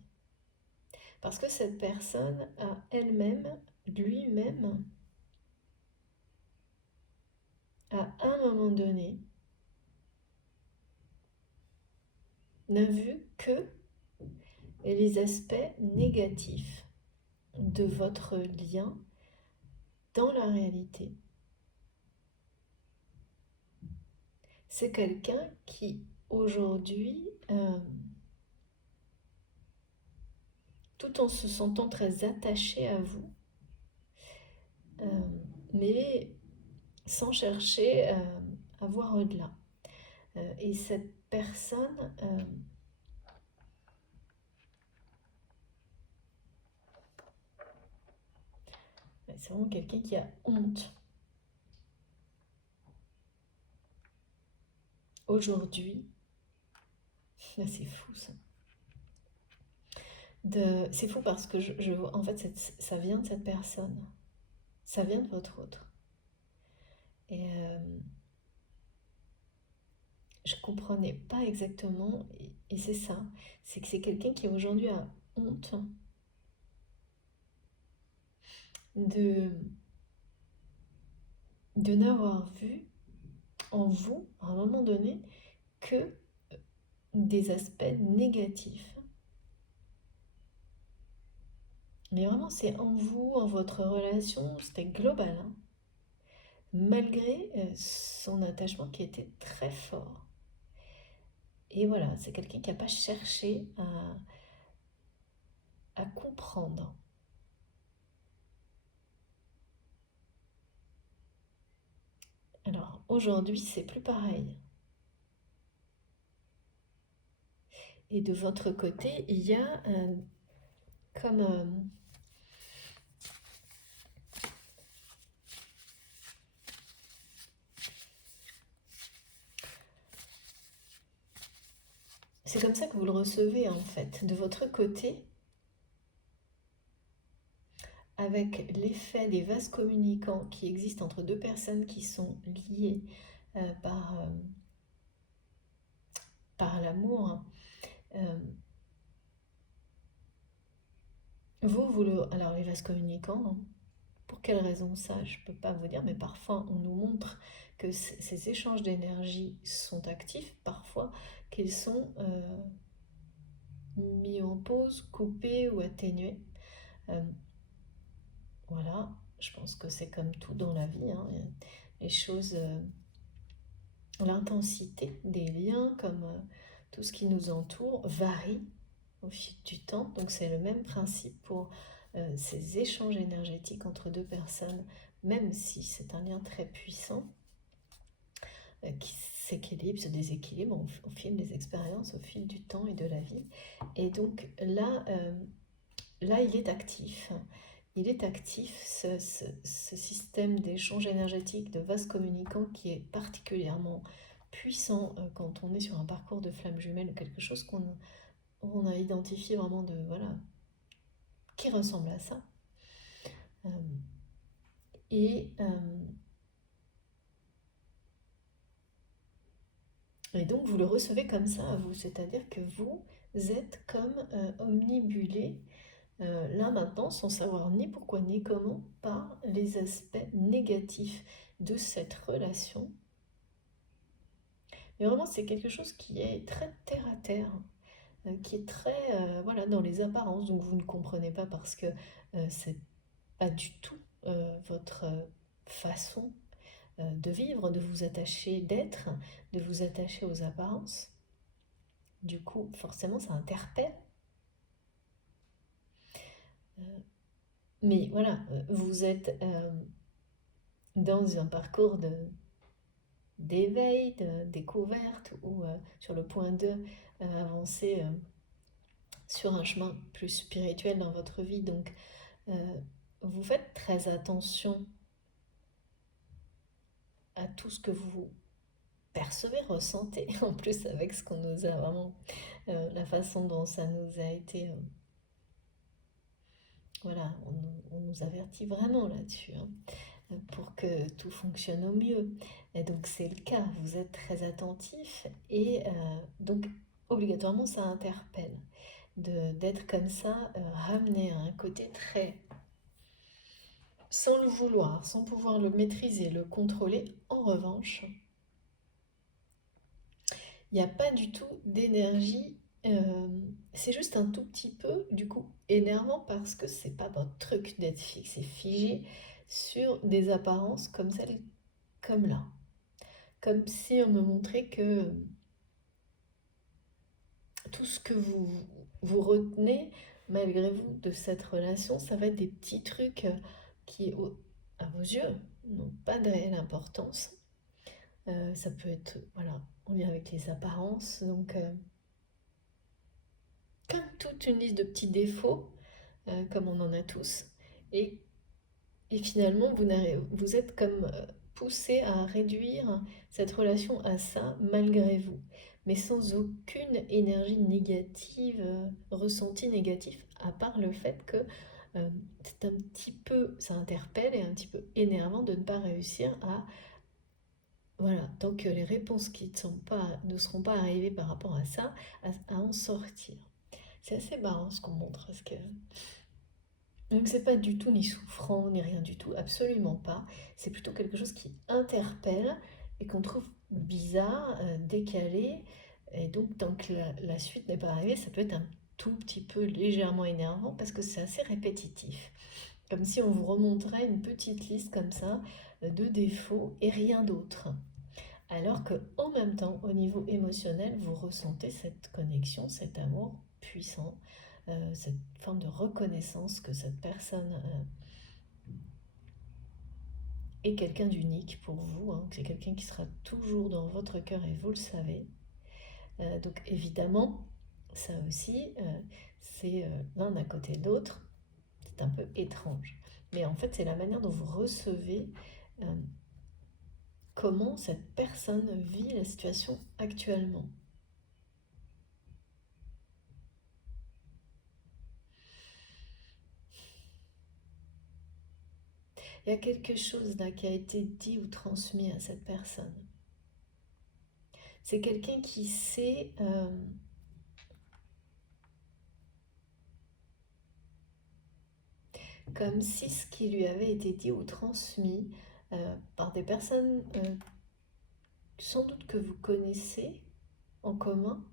Parce que cette personne a elle-même, lui-même, à un moment donné, n'a vu que les aspects négatifs de votre lien dans la réalité. C'est quelqu'un qui, aujourd'hui, tout en se sentant très attaché à vous, mais sans chercher à voir au-delà. Et cette personne, c'est vraiment quelqu'un qui a honte. Aujourd'hui, c'est fou ça. C'est fou parce que en fait, ça vient de cette personne. Ça vient de votre autre. Et je comprenais pas exactement. Et c'est ça. C'est que c'est quelqu'un qui aujourd'hui a honte de de n'avoir vu en vous, à un moment donné, que des aspects négatifs. Mais vraiment, c'est en vous, en votre relation, c'était global, hein, malgré son attachement qui était très fort. Et voilà, c'est quelqu'un qui n'a pas cherché à comprendre. Alors aujourd'hui, c'est plus pareil. Et de votre côté, il y a comme c'est comme ça que vous le recevez en fait. De votre côté, avec l'effet des vases communicants qui existent entre deux personnes qui sont liées par l'amour, hein, alors les vases communicants, hein, pour quelle raison ça, je ne peux pas vous dire, mais parfois on nous montre que ces échanges d'énergie sont actifs, parfois qu'ils sont mis en pause, coupés ou atténués. Euh, voilà, je pense que c'est comme tout dans la vie, hein, les choses, l'intensité des liens, comme tout ce qui nous entoure, varie au fil du temps. Donc c'est le même principe pour ces échanges énergétiques entre deux personnes, même si c'est un lien très puissant qui s'équilibre, se déséquilibre au fil des expériences, au fil du temps et de la vie. Et donc là il est actif. Il est actif, ce système d'échange énergétique de vases communicants qui est particulièrement puissant quand on est sur un parcours de flammes jumelles ou quelque chose qu'on a identifié vraiment de voilà qui ressemble à ça. Euh, et, euh, et donc vous le recevez comme ça à vous, c'est-à-dire que vous êtes comme omnibulé là maintenant sans savoir ni pourquoi ni comment par les aspects négatifs de cette relation. Mais vraiment c'est quelque chose qui est très terre à terre, qui est très voilà dans les apparences, donc vous ne comprenez pas parce que c'est pas du tout votre façon de vivre, de vous attacher, d'être, de vous attacher aux apparences. Du coup, forcément, ça interpelle. Mais voilà, vous êtes dans un parcours d'éveil, de découverte, ou sur le point de avancer sur un chemin plus spirituel dans votre vie. Donc, vous faites très attention à tout ce que vous percevez, ressentez, en plus avec ce qu'on nous a vraiment, la façon dont ça nous a été voilà, on nous avertit vraiment là-dessus, hein, pour que tout fonctionne au mieux. Et donc c'est le cas, vous êtes très attentif et donc obligatoirement ça interpelle d'être comme ça, ramené à un côté très, sans le vouloir, sans pouvoir le maîtriser, le contrôler. En revanche, il n'y a pas du tout d'énergie. C'est juste un tout petit peu, du coup, énervant parce que c'est pas votre truc d'être fixe et figé sur des apparences comme celles, comme là. Comme si on me montrait que tout ce que vous retenez, malgré vous, de cette relation, ça va être des petits trucs qui, à vos yeux, n'ont pas de réelle importance. Ça peut être, voilà, en lien avec les apparences. Donc, comme toute une liste de petits défauts, comme on en a tous. Et, et finalement, vous êtes comme poussé à réduire cette relation à ça malgré vous, mais sans aucune énergie négative, ressenti négatif, à part le fait que c'est un petit peu, ça interpelle et un petit peu énervant de ne pas réussir à, voilà, tant que les réponses qui ne seront pas arrivées par rapport à ça, à en sortir. C'est assez marrant ce qu'on montre, parce que Donc c'est pas du tout ni souffrant, ni rien du tout, absolument pas. C'est plutôt quelque chose qui interpelle et qu'on trouve bizarre, décalé. Et donc tant que la suite n'est pas arrivée, ça peut être un tout petit peu légèrement énervant parce que c'est assez répétitif. Comme si on vous remonterait une petite liste comme ça de défauts et rien d'autre. Alors que en même temps, au niveau émotionnel, vous ressentez cette connexion, cet amour puissant, cette forme de reconnaissance que cette personne est quelqu'un d'unique pour vous, hein, que c'est quelqu'un qui sera toujours dans votre cœur et vous le savez. Donc évidemment, ça aussi, c'est l'un à côté de l'autre, c'est un peu étrange. Mais en fait, c'est la manière dont vous recevez comment cette personne vit la situation actuellement. Il y a quelque chose là qui a été dit ou transmis à cette personne. C'est quelqu'un qui sait comme si ce qui lui avait été dit ou transmis par des personnes sans doute que vous connaissez en commun,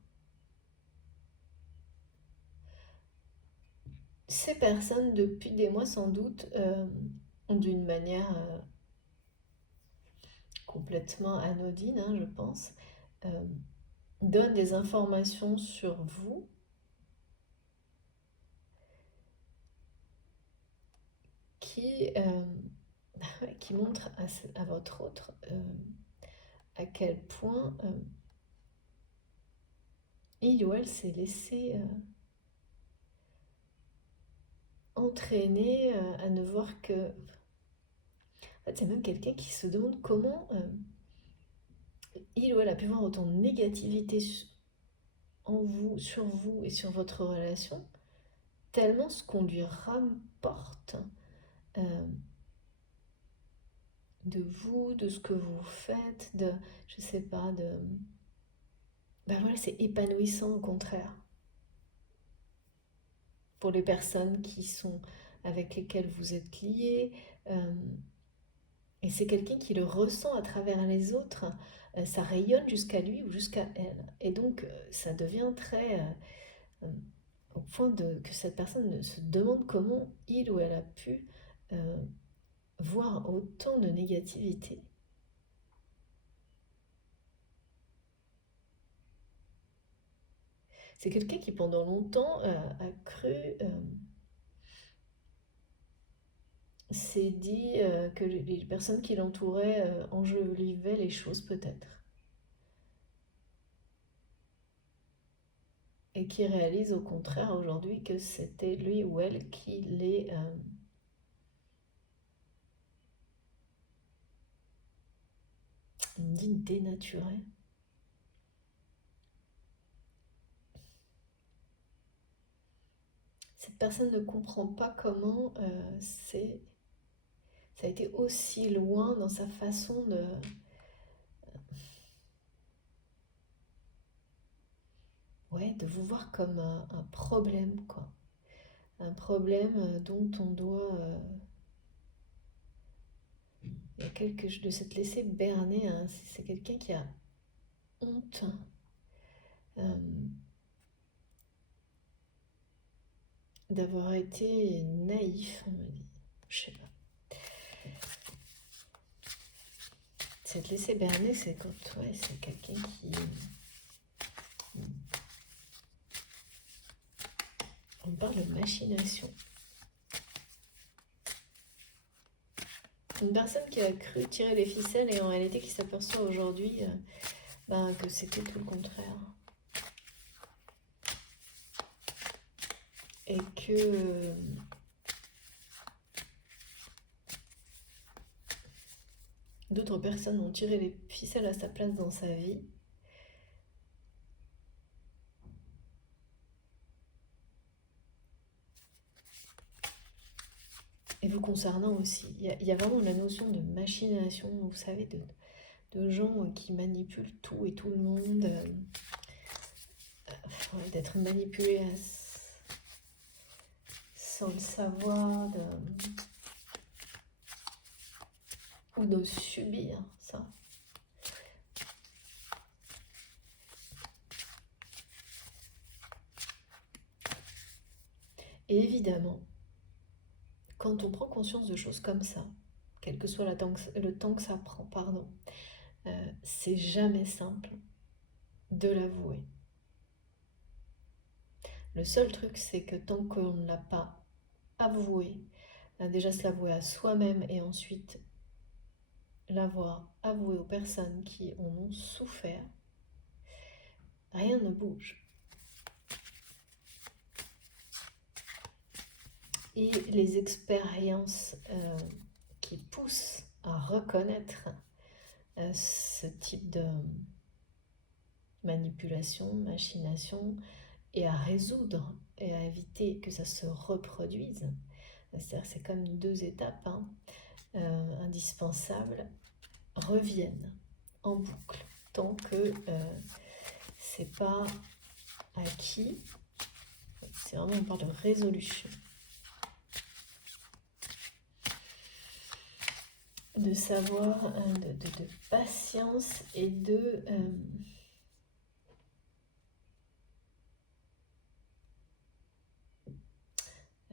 ces personnes depuis des mois sans doute d'une manière complètement anodine, hein, je pense, euh, donnent des informations sur vous qui, qui montrent à votre autre à quel point il ou elle s'est laissé entraîner à ne voir que... En fait, c'est même quelqu'un qui se demande comment il ou elle a pu voir autant de négativité en vous, sur vous et sur votre relation, tellement ce qu'on lui rapporte euh, de vous, de ce que vous faites, de, je sais pas, de... Ben voilà, c'est épanouissant au contraire. Pour les personnes qui sont avec lesquelles vous êtes liés. Et c'est quelqu'un qui le ressent à travers les autres. Ça rayonne jusqu'à lui ou jusqu'à elle. Et donc, ça devient très... au point que cette personne se demande comment il ou elle a pu voir autant de négativité. C'est quelqu'un qui pendant longtemps a cru, s'est dit que les personnes qui l'entouraient enjolivaient les choses peut-être. Et qui réalise au contraire aujourd'hui que c'était lui ou elle qui les dénaturait. Cette personne ne comprend pas comment ça a été aussi loin dans sa façon ouais, de vous voir comme un problème, quoi. Un problème dont on doit... il y a quelque chose de s'être laissé berner. Hein. C'est quelqu'un qui a honte euh, d'avoir été naïf, on me dit. Je sais pas. S'être laissé berner, c'est quand ouais, c'est quelqu'un qui... On parle de machination. Une personne qui a cru tirer les ficelles et en réalité qui s'aperçoit aujourd'hui que c'était tout le contraire. Et que d'autres personnes ont tiré les ficelles à sa place dans sa vie. Et vous concernant aussi. Il y a vraiment la notion de machination, vous savez, de gens qui manipulent tout et tout le monde, d'être manipulé sans le savoir, ou de subir ça. Et évidemment, quand on prend conscience de choses comme ça, quel que soit le temps que ça prend, pardon, c'est jamais simple de l'avouer. Le seul truc, c'est que tant qu'on ne l'a pas avoué, déjà se l'avouer à soi-même et ensuite l'avoir avoué aux personnes qui en ont souffert, rien ne bouge. Et les expériences qui poussent à reconnaître ce type de manipulation, machination, et à résoudre et à éviter que ça se reproduise. C'est-à-dire c'est comme deux étapes indispensables, reviennent en boucle tant que c'est pas acquis. C'est vraiment, on parle de résolution. De savoir, de patience et de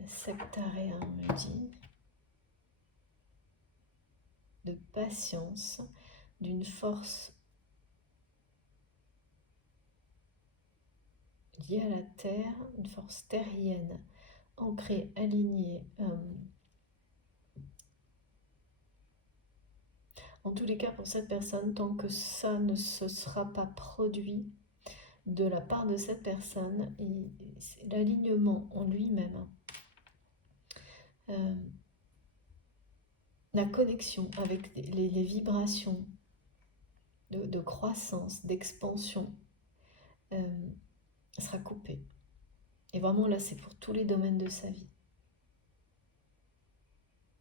sectarien, on me dit, de patience, d'une force liée à la terre, une force terrienne, ancrée, alignée. En tous les cas, pour cette personne, tant que ça ne se sera pas produit de la part de cette personne, c'est l'alignement en lui-même, la connexion avec les vibrations de croissance, d'expansion, sera coupée. Et vraiment là, c'est pour tous les domaines de sa vie.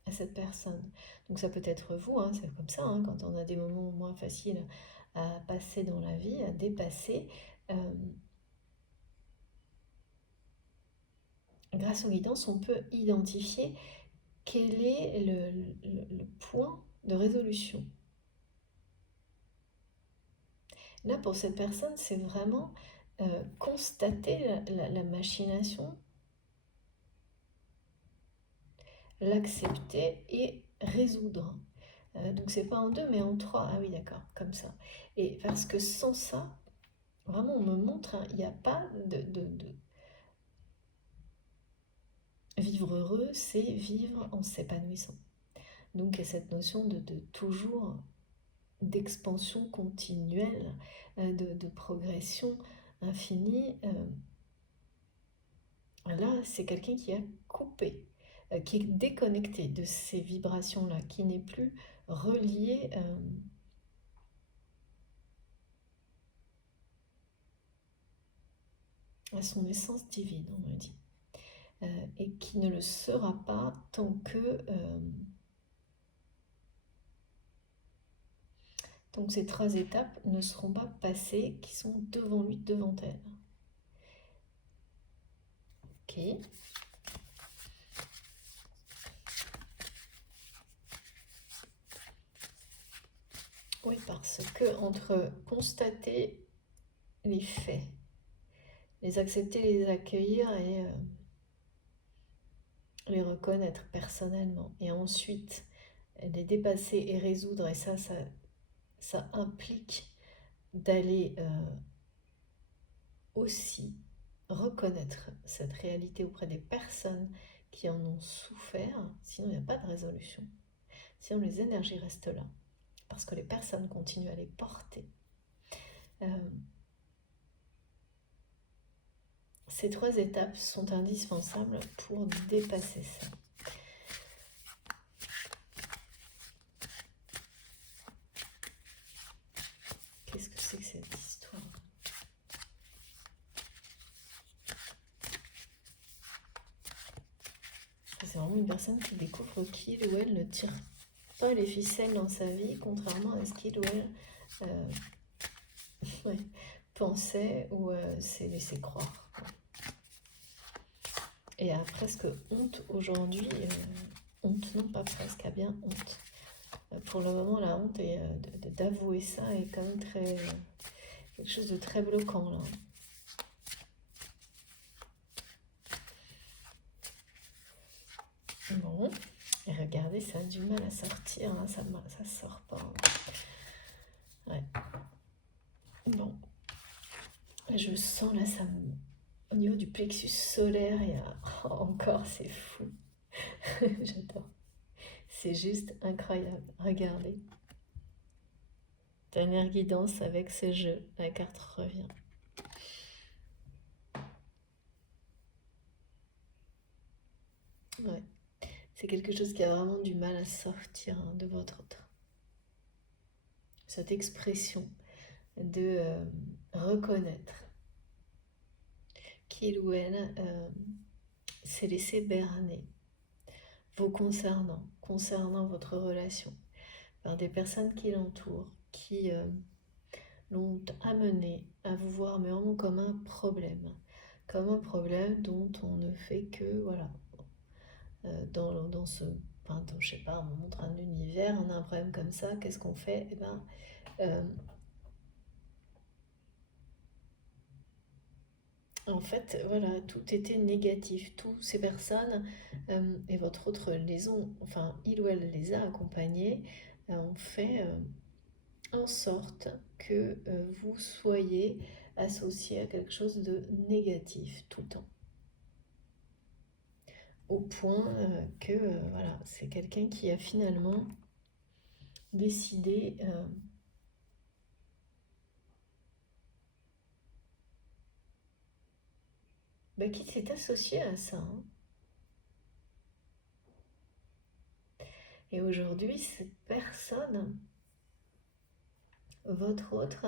À cette personne. Donc ça peut être vous, c'est comme ça, quand on a des moments moins faciles à passer dans la vie, à dépasser, grâce aux guidances, on peut identifier quel est le point de résolution. Là, pour cette personne, c'est vraiment constater la machination, l'accepter et résoudre. Donc c'est pas en 2 mais en 3. Ah oui, d'accord, comme ça. Et parce que sans ça, vraiment on me montre, il n'y a pas de vivre heureux, c'est vivre en s'épanouissant. Donc il y a cette notion de toujours d'expansion continuelle, de progression infinie. Là, c'est quelqu'un qui a coupé, qui est déconnecté de ces vibrations-là, qui n'est plus relié à son essence divine, on me dit. Et qui ne le sera pas tant que ces 3 étapes ne seront pas passées, qui sont devant lui, devant elle. Ok. Oui, parce que entre constater les faits, les accepter, les accueillir et les reconnaître personnellement, et ensuite les dépasser et résoudre, et ça implique d'aller aussi reconnaître cette réalité auprès des personnes qui en ont souffert, sinon il n'y a pas de résolution. Sinon les énergies restent là, parce que les personnes continuent à les porter. Ces 3 étapes sont indispensables pour dépasser ça. Qu'est-ce que c'est que cette histoire ? C'est vraiment une personne qui découvre qu'il ou elle ne tire pas les ficelles dans sa vie, contrairement à ce qu'il ou elle pensait ou s'est laissé croire. et a presque honte aujourd'hui. Honte, non pas presque, a bien honte. Pour le moment, la honte et d'avouer ça est quand même très quelque chose de très bloquant là. Bon, et regardez, ça a du mal à sortir, hein, ça sort pas. Ouais. Bon, je sens là, au niveau du plexus solaire, il y a encore, c'est fou. J'adore. C'est juste incroyable. Regardez. Dernière guidance avec ce jeu. La carte revient. Ouais. C'est quelque chose qui a vraiment du mal à sortir de votre autre. Cette expression de reconnaître qu'il ou elle s'est laissé berner vous concernant votre relation, par des personnes qui l'entourent, qui l'ont amené à vous voir mais vraiment comme un problème dont on ne fait que, voilà, dans ce, enfin, je sais pas, on me montre un univers, on a un problème comme ça, qu'est-ce qu'on fait? Eh ben, en fait, voilà, tout était négatif. Toutes ces personnes, et votre autre les ont, enfin, il ou elle les a accompagnés, ont fait en sorte que vous soyez associé à quelque chose de négatif tout le temps. Au point que, voilà, c'est quelqu'un qui a finalement décidé qui s'est associé à ça, hein. Et aujourd'hui, cette personne, votre autre,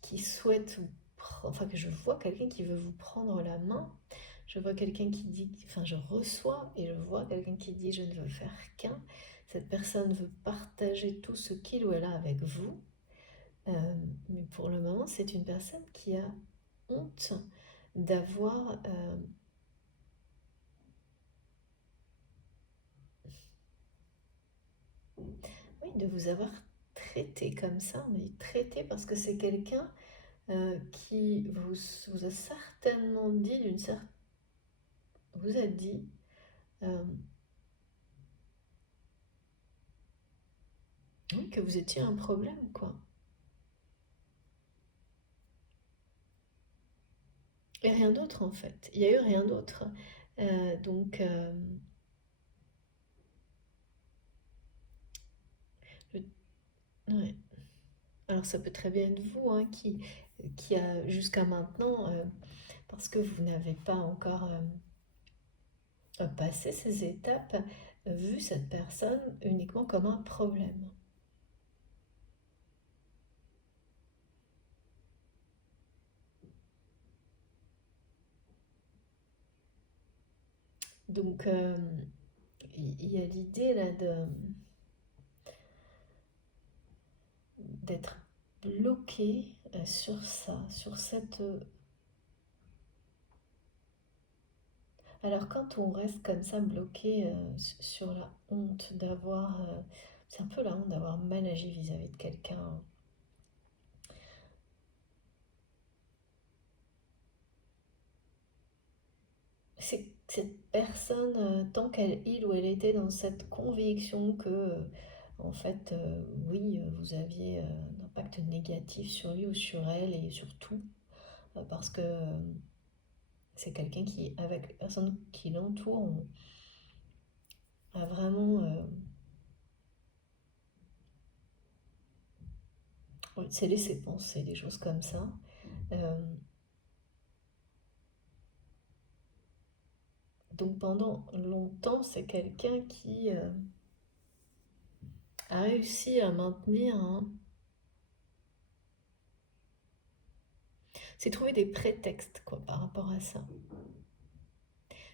qui souhaite, enfin que je vois quelqu'un qui veut vous prendre la main, je vois quelqu'un qui dit, enfin je reçois et je vois quelqu'un qui dit je ne veux faire qu'un. Cette personne veut partager tout ce qu'il ou elle a avec vous, mais pour le moment c'est une personne qui a honte d'avoir oui, de vous avoir traité comme ça, mais traité parce que c'est quelqu'un qui vous a certainement dit vous a dit oui, que vous étiez un problème, quoi. Et rien d'autre, en fait. Il y a eu rien d'autre. Donc, ouais. Alors, ça peut très bien être vous, hein, qui a jusqu'à maintenant, parce que vous n'avez pas encore passé ces étapes, vu cette personne uniquement comme un problème. Donc, il y a l'idée là d'être bloqué sur ça, sur cette... Alors quand on reste comme ça bloqué sur la honte d'avoir... c'est un peu la honte d'avoir mal agi vis-à-vis de quelqu'un. C'est cette personne, tant il ou elle était dans cette conviction que, en fait, oui, vous aviez un impact négatif sur lui ou sur elle et sur tout, parce que c'est quelqu'un qui, avec les personnes qui l'entourent, a vraiment s'est laissé penser des choses comme ça. Euh, donc pendant longtemps, c'est quelqu'un qui a réussi à maintenir c'est trouver des prétextes quoi, par rapport à ça.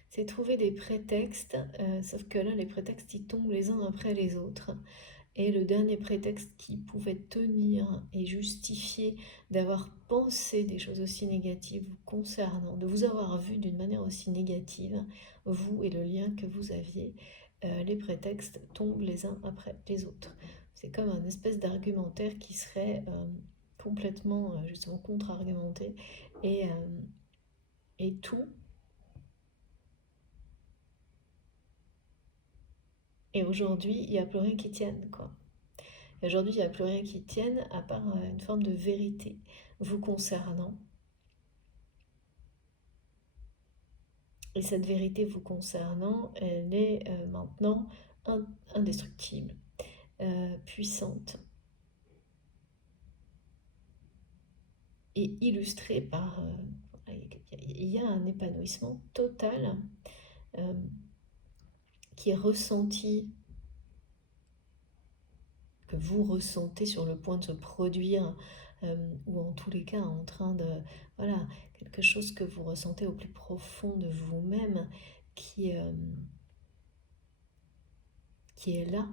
C'est trouver des prétextes, sauf que là, les prétextes, ils tombent les uns après les autres. Et le dernier prétexte qui pouvait tenir et justifier d'avoir pensé des choses aussi négatives vous concernant, de vous avoir vu d'une manière aussi négative, vous et le lien que vous aviez, les prétextes tombent les uns après les autres. C'est comme un espèce d'argumentaire qui serait complètement justement contre-argumenté et, et tout. Et aujourd'hui, il n'y a plus rien qui tienne, quoi. Et aujourd'hui, il n'y a plus rien qui tienne à part une forme de vérité vous concernant. Et cette vérité vous concernant, elle est maintenant indestructible, puissante et illustrée par... il y a un épanouissement total euh, qui est ressenti, que vous ressentez sur le point de se produire, ou en tous les cas en train de... Voilà, quelque chose que vous ressentez au plus profond de vous-même qui est là,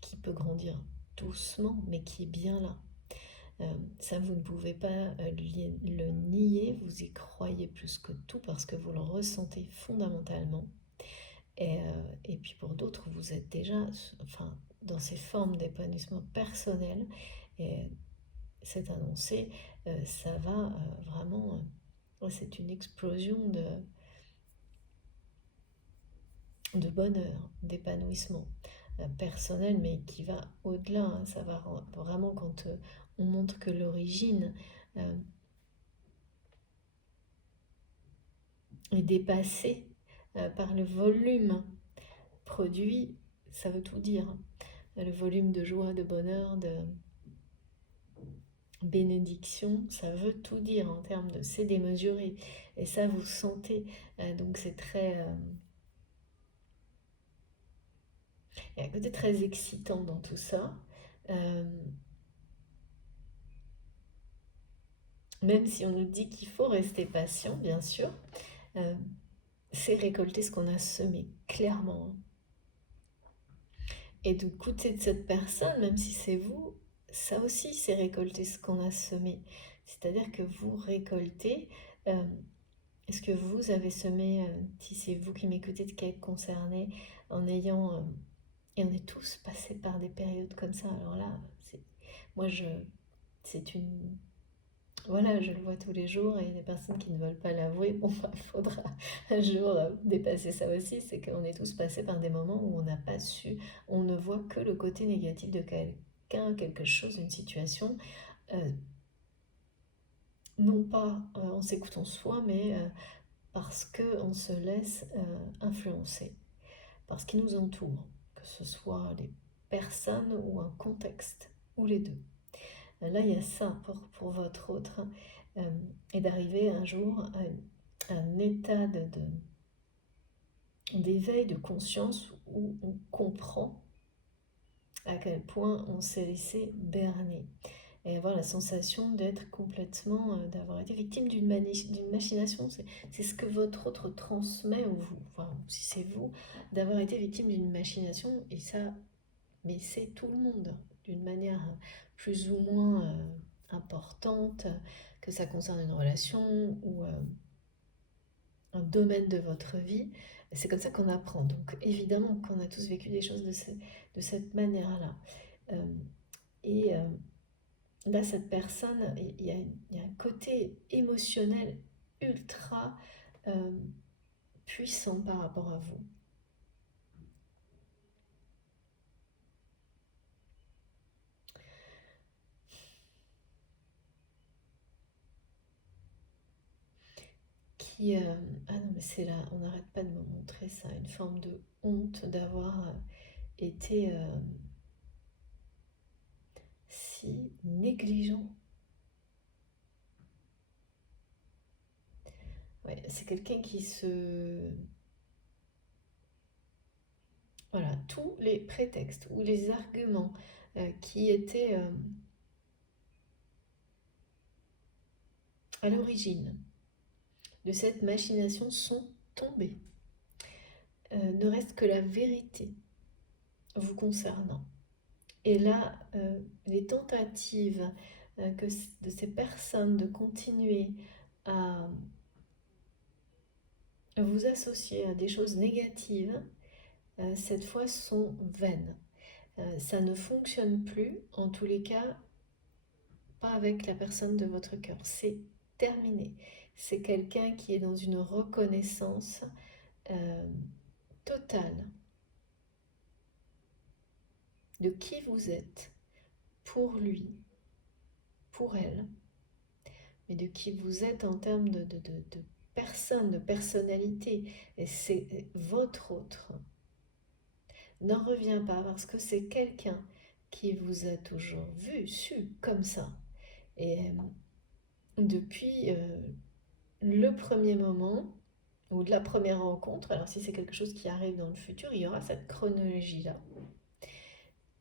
qui peut grandir doucement, mais qui est bien là. Ça, vous ne pouvez pas le nier, vous y croyez plus que tout parce que vous le ressentez fondamentalement. Et puis pour d'autres, vous êtes déjà enfin, dans ces formes d'épanouissement personnel. Et c'est annoncé, ça va vraiment... c'est une explosion de bonheur, d'épanouissement personnel, mais qui va au-delà. Hein. Ça va vraiment quand on montre que l'origine est dépassée par le volume produit, ça veut tout dire. Le volume de joie, de bonheur, de bénédiction, ça veut tout dire en termes de c'est démesuré. Et ça, vous sentez. Donc c'est très... il y a un côté très excitant dans tout ça. Même si on nous dit qu'il faut rester patient, bien sûr, c'est récolter ce qu'on a semé, clairement. Et du côté de cette personne, même si c'est vous, ça aussi, c'est récolter ce qu'on a semé. C'est-à-dire que vous récoltez ce que vous avez semé, si c'est vous qui m'écoutez, de qui êtes concerné, en ayant... et on est tous passés par des périodes comme ça. Alors là, moi, c'est une... Voilà, je le vois tous les jours et les personnes qui ne veulent pas l'avouer, bon, il faudra un jour dépasser ça aussi. C'est qu'on est tous passés par des moments où on n'a pas su, on ne voit que le côté négatif de quelqu'un, quelque chose, une situation, non pas en s'écoutant soi, mais parce qu'on se laisse influencer par ce qui nous entoure, que ce soit les personnes ou un contexte, ou les deux. Là, il y a ça pour votre autre, et d'arriver un jour à un état d'éveil de conscience où on comprend à quel point on s'est laissé berner. Et avoir la sensation d'être complètement, d'avoir été victime d'une machination. C'est ce que votre autre transmet, ou vous, enfin, si c'est vous, d'avoir été victime d'une machination, et ça, mais c'est tout le monde, d'une manière plus ou moins importante, que ça concerne une relation ou un domaine de votre vie. C'est comme ça qu'on apprend. Donc évidemment qu'on a tous vécu des choses de cette manière-là. Et là, cette personne, il y a un côté émotionnel ultra puissant par rapport à vous. Ah non, mais c'est là, on n'arrête pas de me montrer ça, une forme de honte d'avoir été si négligent. Ouais, c'est quelqu'un qui se... Voilà, tous les prétextes ou les arguments qui étaient à l'origine de cette machination sont tombés. Ne reste que la vérité vous concernant. Et là, les tentatives de ces personnes de continuer à vous associer à des choses négatives, cette fois sont vaines. Ça ne fonctionne plus, en tous les cas, pas avec la personne de votre cœur. C'est terminé. C'est quelqu'un qui est dans une reconnaissance euh, totale de qui vous êtes pour lui, pour elle, mais de qui vous êtes en termes de personne, de personnalité. Et c'est votre autre. N'en reviens pas parce que c'est quelqu'un qui vous a toujours vu, su comme ça. Et depuis le premier moment ou de la première rencontre, alors si c'est quelque chose qui arrive dans le futur, il y aura cette chronologie-là.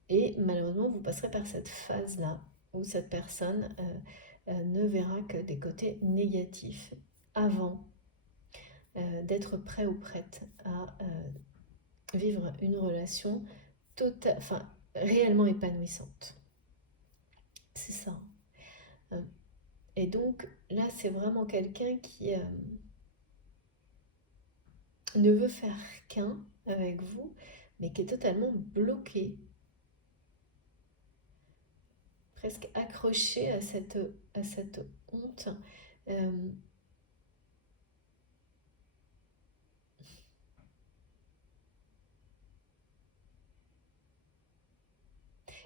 Et malheureusement, vous passerez par cette phase-là où cette personne ne verra que des côtés négatifs avant d'être prêt ou prête à vivre une relation enfin, réellement épanouissante. C'est ça. Et donc là, c'est vraiment quelqu'un qui ne veut faire qu'un avec vous, mais qui est totalement bloqué, presque accroché à cette honte.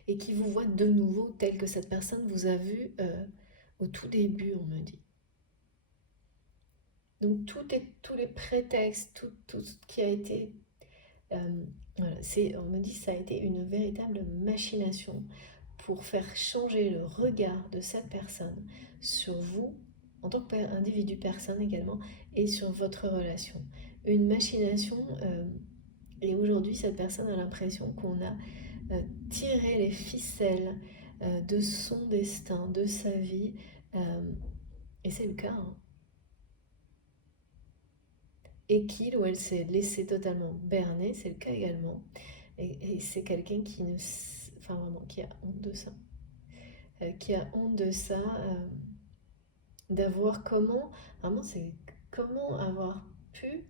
Et qui vous voit de nouveau tel que cette personne vous a vu au tout début, on me dit. Donc tous les prétextes, tout ce qui a été... voilà, on me dit que ça a été une véritable machination pour faire changer le regard de cette personne sur vous, en tant qu'individu personne également, et sur votre relation. Une machination, et aujourd'hui cette personne a l'impression qu'on a tiré les ficelles de son destin, de sa vie, et c'est le cas, hein. Et qu'il ou elle s'est laissé totalement berner, c'est le cas également. Et c'est quelqu'un qui ne, enfin vraiment, qui a honte de ça, qui a honte de ça, d'avoir vraiment c'est comment avoir pu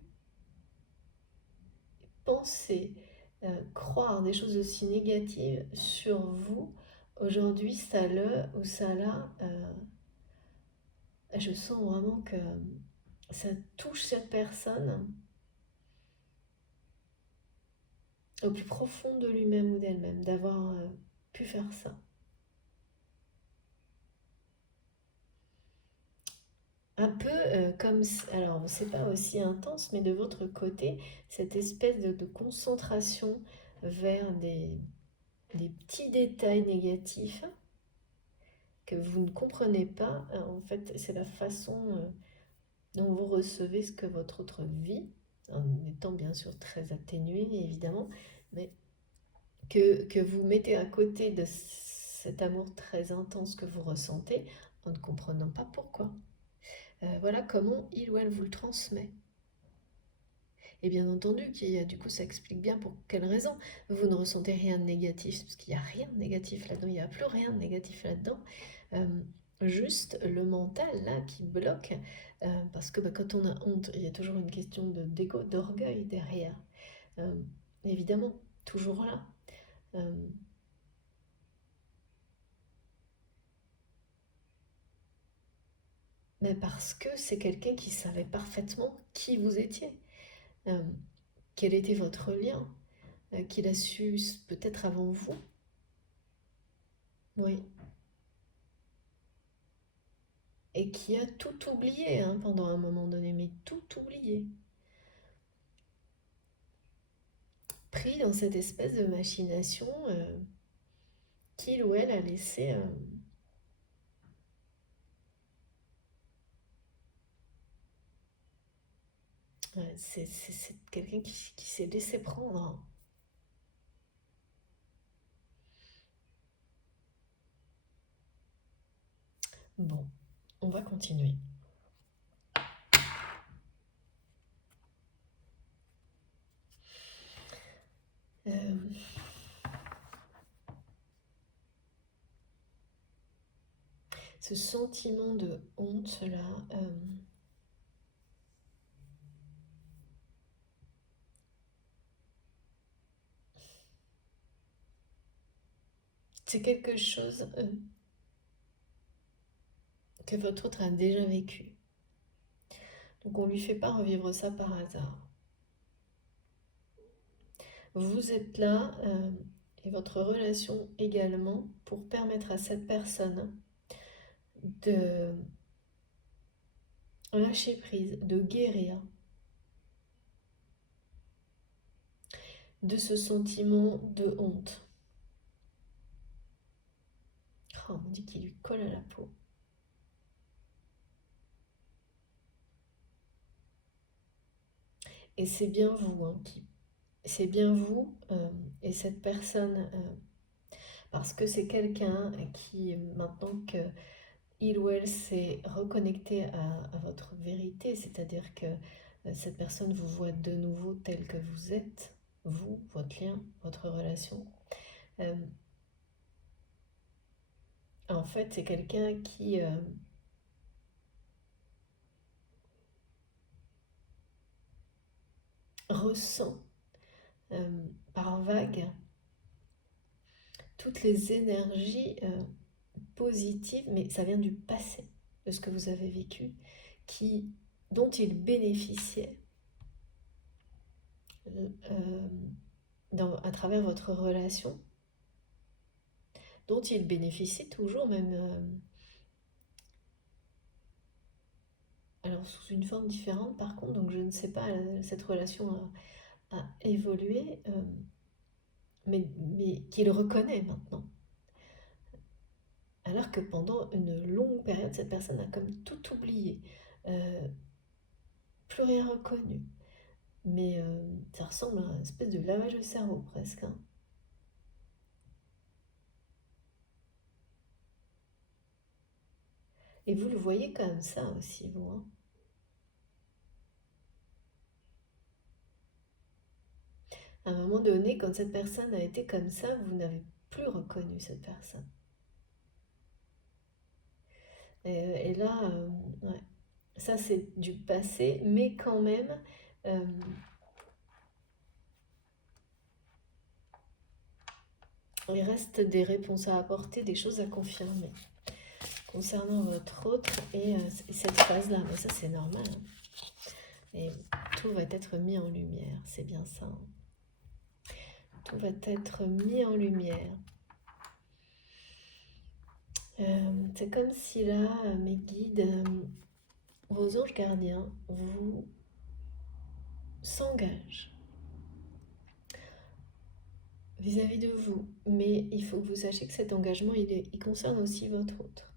penser, croire des choses aussi négatives sur vous. Aujourd'hui, ça le ou ça là, je sens vraiment que ça touche cette personne au plus profond de lui-même ou d'elle-même, d'avoir pu faire ça. Un peu comme, alors c'est pas aussi intense, mais de votre côté, cette espèce de concentration vers des petits détails négatifs que vous ne comprenez pas. En fait, c'est la façon dont vous recevez ce que votre autre vit, en étant bien sûr très atténué, évidemment, mais que vous mettez à côté de cet amour très intense que vous ressentez en ne comprenant pas pourquoi. Voilà comment il ou elle vous le transmet. Et bien entendu, du coup, ça explique bien pour quelle raison vous ne ressentez rien de négatif, parce qu'il n'y a rien de négatif là-dedans, il n'y a plus rien de négatif là-dedans. Juste le mental là qui bloque, parce que quand on a honte, il y a toujours une question d'ego, d'orgueil derrière. Évidemment, toujours là. Mais parce que c'est quelqu'un qui savait parfaitement qui vous étiez, euh, quel était votre lien, qu'il a su peut-être avant vous. Oui. Et qui a tout oublié hein, pendant un moment donné, mais tout oublié. Pris dans cette espèce de machination qu'il ou elle a laissé. C'est quelqu'un qui s'est laissé prendre, hein. Bon, on va continuer. Euh, ce sentiment de honte là, c'est quelque chose que votre autre a déjà vécu. Donc on ne lui fait pas revivre ça par hasard. Vous êtes là, et votre relation également, pour permettre à cette personne de lâcher prise, de guérir de ce sentiment de honte. Oh, on me dit qu'il lui colle à la peau. Et c'est bien vous, hein, c'est bien vous et cette personne, parce que c'est quelqu'un qui, maintenant que il ou elle s'est reconnecté à votre vérité, c'est-à-dire que cette personne vous voit de nouveau tel que vous êtes, vous, votre lien, votre relation. En fait, c'est quelqu'un qui ressent par vague toutes les énergies positives, mais ça vient du passé, de ce que vous avez vécu, dont il bénéficiait à travers votre relation, dont il bénéficie toujours, même alors sous une forme différente par contre, donc je ne sais pas, cette relation a évolué, mais qu'il reconnaît maintenant. Alors que pendant une longue période, cette personne a comme tout oublié, plus rien reconnu. Mais ça ressemble à une espèce de lavage de cerveau presque, hein. Et vous le voyez comme ça aussi, vous, hein. À un moment donné, quand cette personne a été comme ça, vous n'avez plus reconnu cette personne. Et là, ouais. Ça c'est du passé, mais quand même, il reste des réponses à apporter, des choses à confirmer concernant votre autre et cette phase-là. Mais ça c'est normal, hein. Et tout va être mis en lumière, c'est bien ça, hein. Tout va être mis en lumière. C'est comme si là, mes guides, vos anges gardiens, vous s'engagent vis-à-vis de vous. Mais il faut que vous sachiez que cet engagement, il concerne aussi votre autre.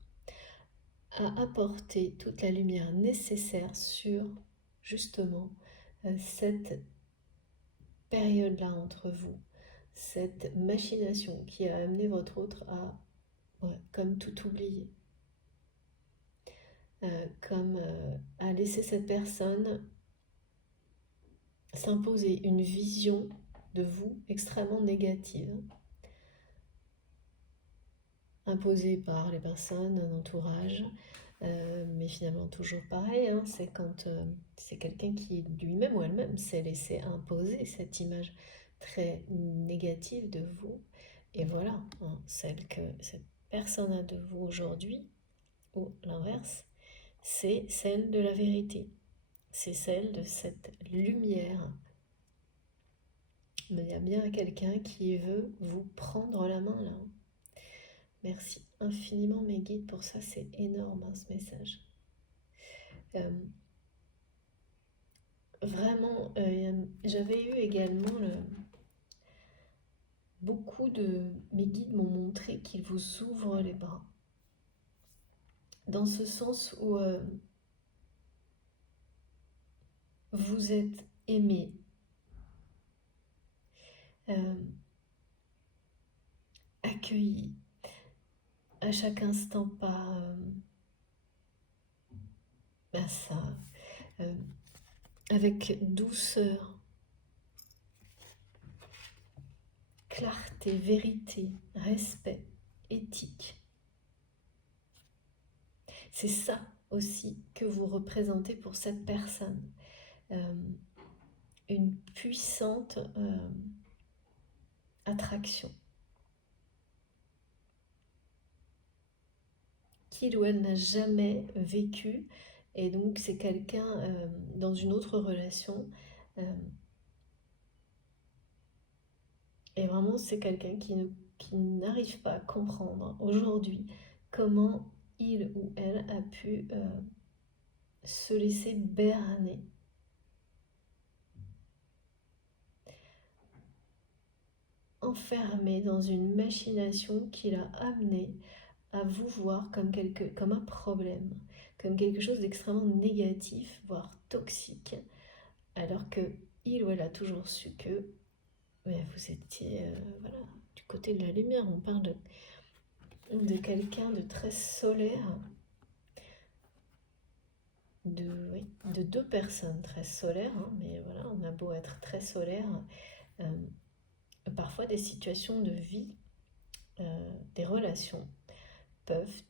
À apporter toute la lumière nécessaire sur, justement, cette période-là entre vous. Cette machination qui a amené votre autre à, comme tout oublier. Comme à laisser cette personne s'imposer une vision de vous extrêmement négative, imposée par les personnes, l'entourage, mais finalement toujours pareil, hein, c'est quand c'est quelqu'un qui lui-même ou elle-même s'est laissé imposer cette image très négative de vous, et voilà, hein, celle que cette personne a de vous aujourd'hui, ou l'inverse, c'est celle de la vérité, c'est celle de cette lumière. Mais il y a bien quelqu'un qui veut vous prendre la main là. Merci infiniment mes guides pour ça, c'est énorme, hein, ce message. Vraiment, j'avais eu également beaucoup de mes guides m'ont montré qu'ils vous ouvrent les bras. Dans ce sens où vous êtes aimé, accueilli à chaque instant par ça, avec douceur, clarté, vérité, respect, éthique. C'est ça aussi que vous représentez pour cette personne. Une puissante attraction qu'il ou elle n'a jamais vécu. Et donc c'est quelqu'un dans une autre relation. Et vraiment c'est quelqu'un qui n'arrive pas à comprendre aujourd'hui comment il ou elle a pu se laisser berner, enfermé dans une machination qui l'a amené à vous voir comme un problème, comme quelque chose d'extrêmement négatif, voire toxique, alors que il ou elle a toujours su que vous étiez voilà, du côté de la lumière. On parle de quelqu'un de très solaire, oui, de deux personnes très solaires, hein, mais voilà, on a beau être très solaire, parfois des situations de vie, des relations peuvent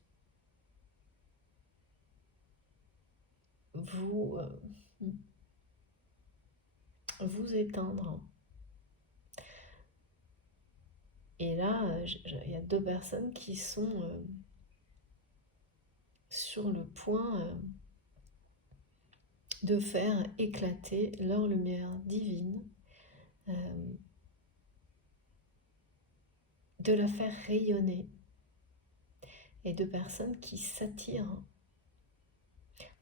vous, vous éteindre. Et là, il y a deux personnes qui sont sur le point de faire éclater leur lumière divine, de la faire rayonner, et deux personnes qui s'attirent.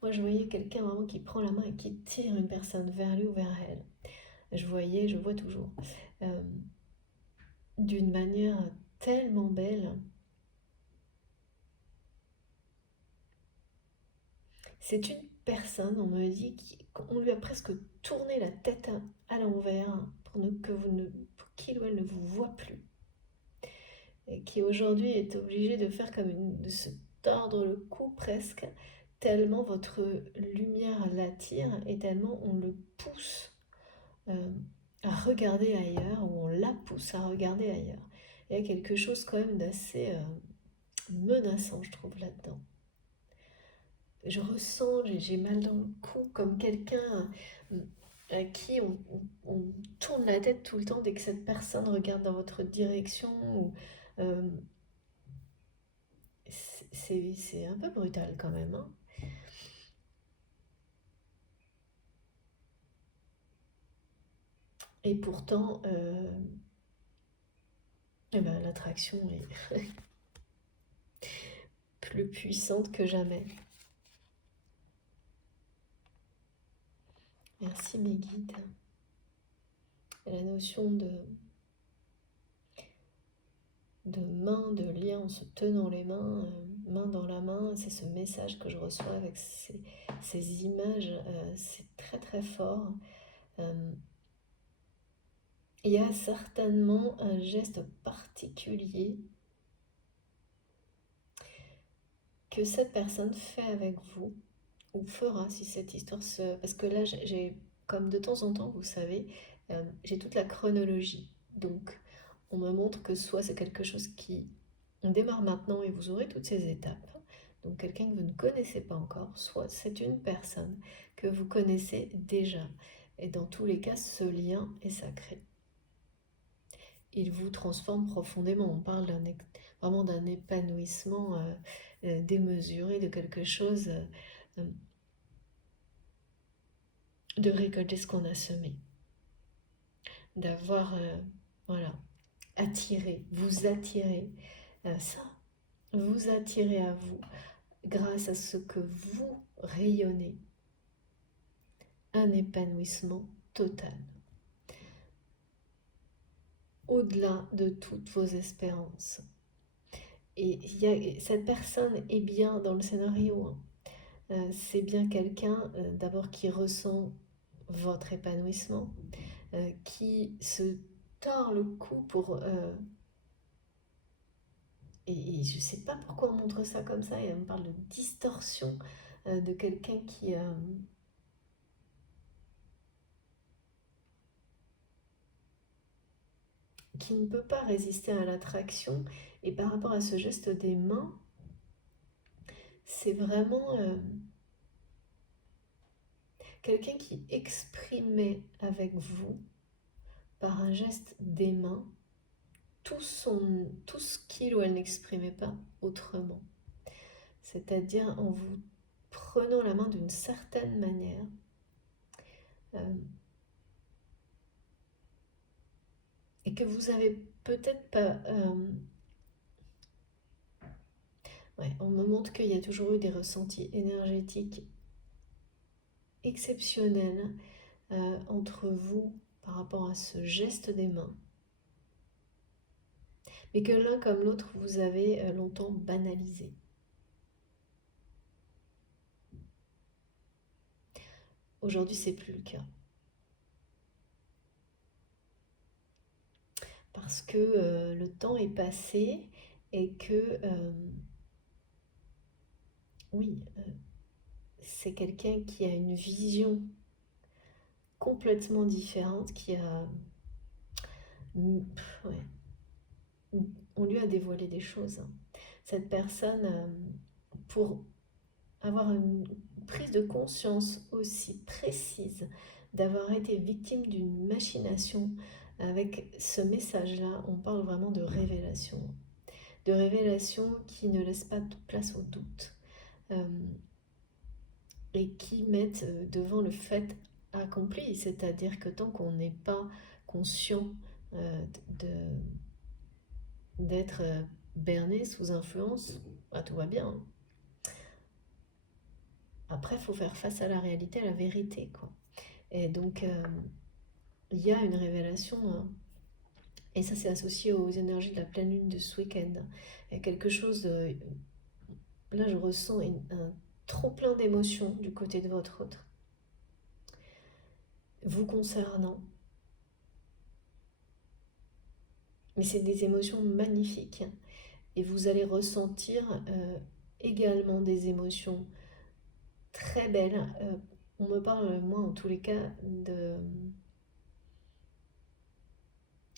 Moi, je voyais quelqu'un vraiment qui prend la main et qui tire une personne vers lui ou vers elle. Je vois toujours, d'une manière tellement belle. C'est une personne, on me dit, qu'on lui a presque tourné la tête à l'envers pour qu'il ou elle ne vous voit plus. Et qui aujourd'hui est obligé de faire de se tordre le cou presque, tellement votre lumière l'attire et tellement on le pousse à regarder ailleurs, ou on la pousse à regarder ailleurs. Il y a quelque chose quand même d'assez menaçant, je trouve, là-dedans. Je ressens, j'ai mal dans le cou, comme quelqu'un à qui on tourne la tête tout le temps dès que cette personne regarde dans votre direction. Euh, c'est un peu brutal quand même, hein. Et pourtant, l'attraction est plus puissante que jamais. Merci mes guides. La notion de main, de lien en se tenant les mains, main dans la main, c'est ce message que je reçois avec ces images, c'est très très fort. Il y a certainement un geste particulier que cette personne fait avec vous, ou fera si cette histoire se... Parce que là, j'ai, comme de temps en temps, vous savez, j'ai toute la chronologie. Donc, on me montre que soit c'est quelque chose qui démarre maintenant et vous aurez toutes ces étapes, donc quelqu'un que vous ne connaissez pas encore, soit c'est une personne que vous connaissez déjà. Et dans tous les cas, ce lien est sacré. Il vous transforme profondément. On parle vraiment d'un épanouissement démesuré, de quelque chose, de récolter ce qu'on a semé. D'avoir, voilà, attiré, vous attirez ça, vous attirez à vous grâce à ce que vous rayonnez, un épanouissement total, au-delà de toutes vos espérances. Et cette personne est bien dans le scénario, hein. C'est bien quelqu'un d'abord qui ressent votre épanouissement, qui se tord le cou pour... et je ne sais pas pourquoi on montre ça comme ça, et on parle de distorsion de quelqu'un qui ne peut pas résister à l'attraction. Et par rapport à ce geste des mains, c'est vraiment quelqu'un qui exprimait avec vous, par un geste des mains, tout ce qu'il ou elle n'exprimait pas autrement. C'est-à-dire en vous prenant la main d'une certaine manière, euh, et que vous avez peut-être pas... ouais, on me montre qu'il y a toujours eu des ressentis énergétiques exceptionnels entre vous par rapport à ce geste des mains, mais que l'un comme l'autre vous avez longtemps banalisé. Aujourd'hui, c'est plus le cas. Parce que le temps est passé et que, oui, c'est quelqu'un qui a une vision complètement différente, qui a... Ouais, on lui a dévoilé des choses. Cette personne, pour avoir une prise de conscience aussi précise d'avoir été victime d'une machination, avec ce message-là, on parle vraiment de révélation. De révélation qui ne laisse pas de place au doute. Et qui mettent devant le fait accompli, c'est-à-dire que tant qu'on n'est pas conscient d'être berné sous influence, bah, tout va bien. Après, il faut faire face à la réalité, à la vérité, quoi. Et donc, il y a une révélation, hein, et ça c'est associé aux énergies de la pleine lune de ce week-end. Il y a quelque chose, là je ressens un trop plein d'émotions du côté de votre autre, vous concernant. Mais c'est des émotions magnifiques. Et vous allez ressentir également des émotions très belles. On me parle, moi en tous les cas, de...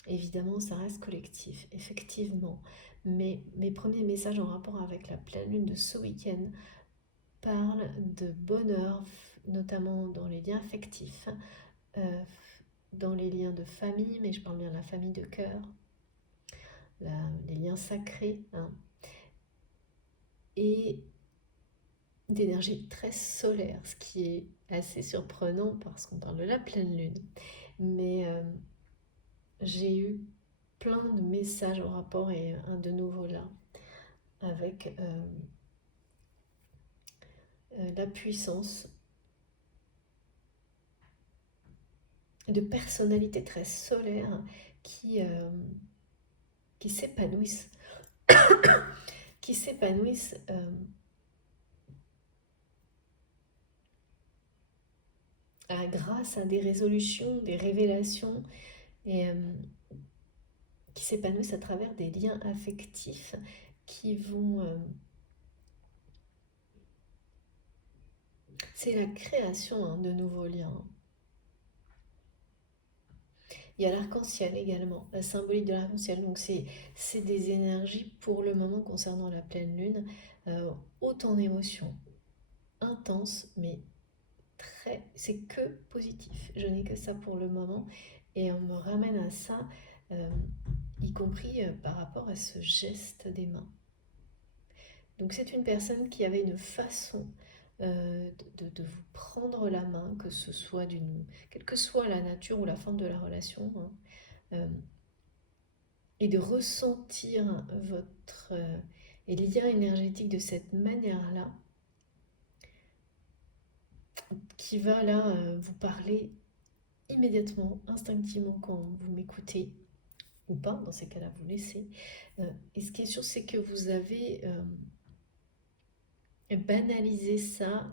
Évidemment, ça reste collectif, effectivement. Mais mes premiers messages en rapport avec la pleine lune de ce week-end parlent de bonheur, notamment dans les liens affectifs, euh, dans les liens de famille, mais je parle bien de la famille de cœur, les liens sacrés, hein, et d'énergie très solaire, ce qui est assez surprenant parce qu'on parle de la pleine lune. Mais j'ai eu plein de messages en rapport, et un de nouveau là, avec la puissance de personnalités très solaires qui, qui s'épanouissent, qui s'épanouissent grâce à des résolutions, des révélations, et qui s'épanouissent à travers des liens affectifs qui vont... c'est la création, hein, de nouveaux liens. Il y a l'arc-en-ciel également, la symbolique de l'arc-en-ciel. Donc c'est des énergies pour le moment concernant la pleine lune, haute en émotions, intense, mais très... C'est que positif. Je n'ai que ça pour le moment. Et on me ramène à ça, y compris par rapport à ce geste des mains. Donc c'est une personne qui avait une façon de vous prendre la main, que ce soit quelle que soit la nature ou la forme de la relation, hein, et de ressentir votre lien énergétique de cette manière-là, qui va là vous parler immédiatement, instinctivement quand vous m'écoutez, ou pas, dans ces cas-là, vous laissez. Et ce qui est sûr, c'est que vous avez banalisé ça,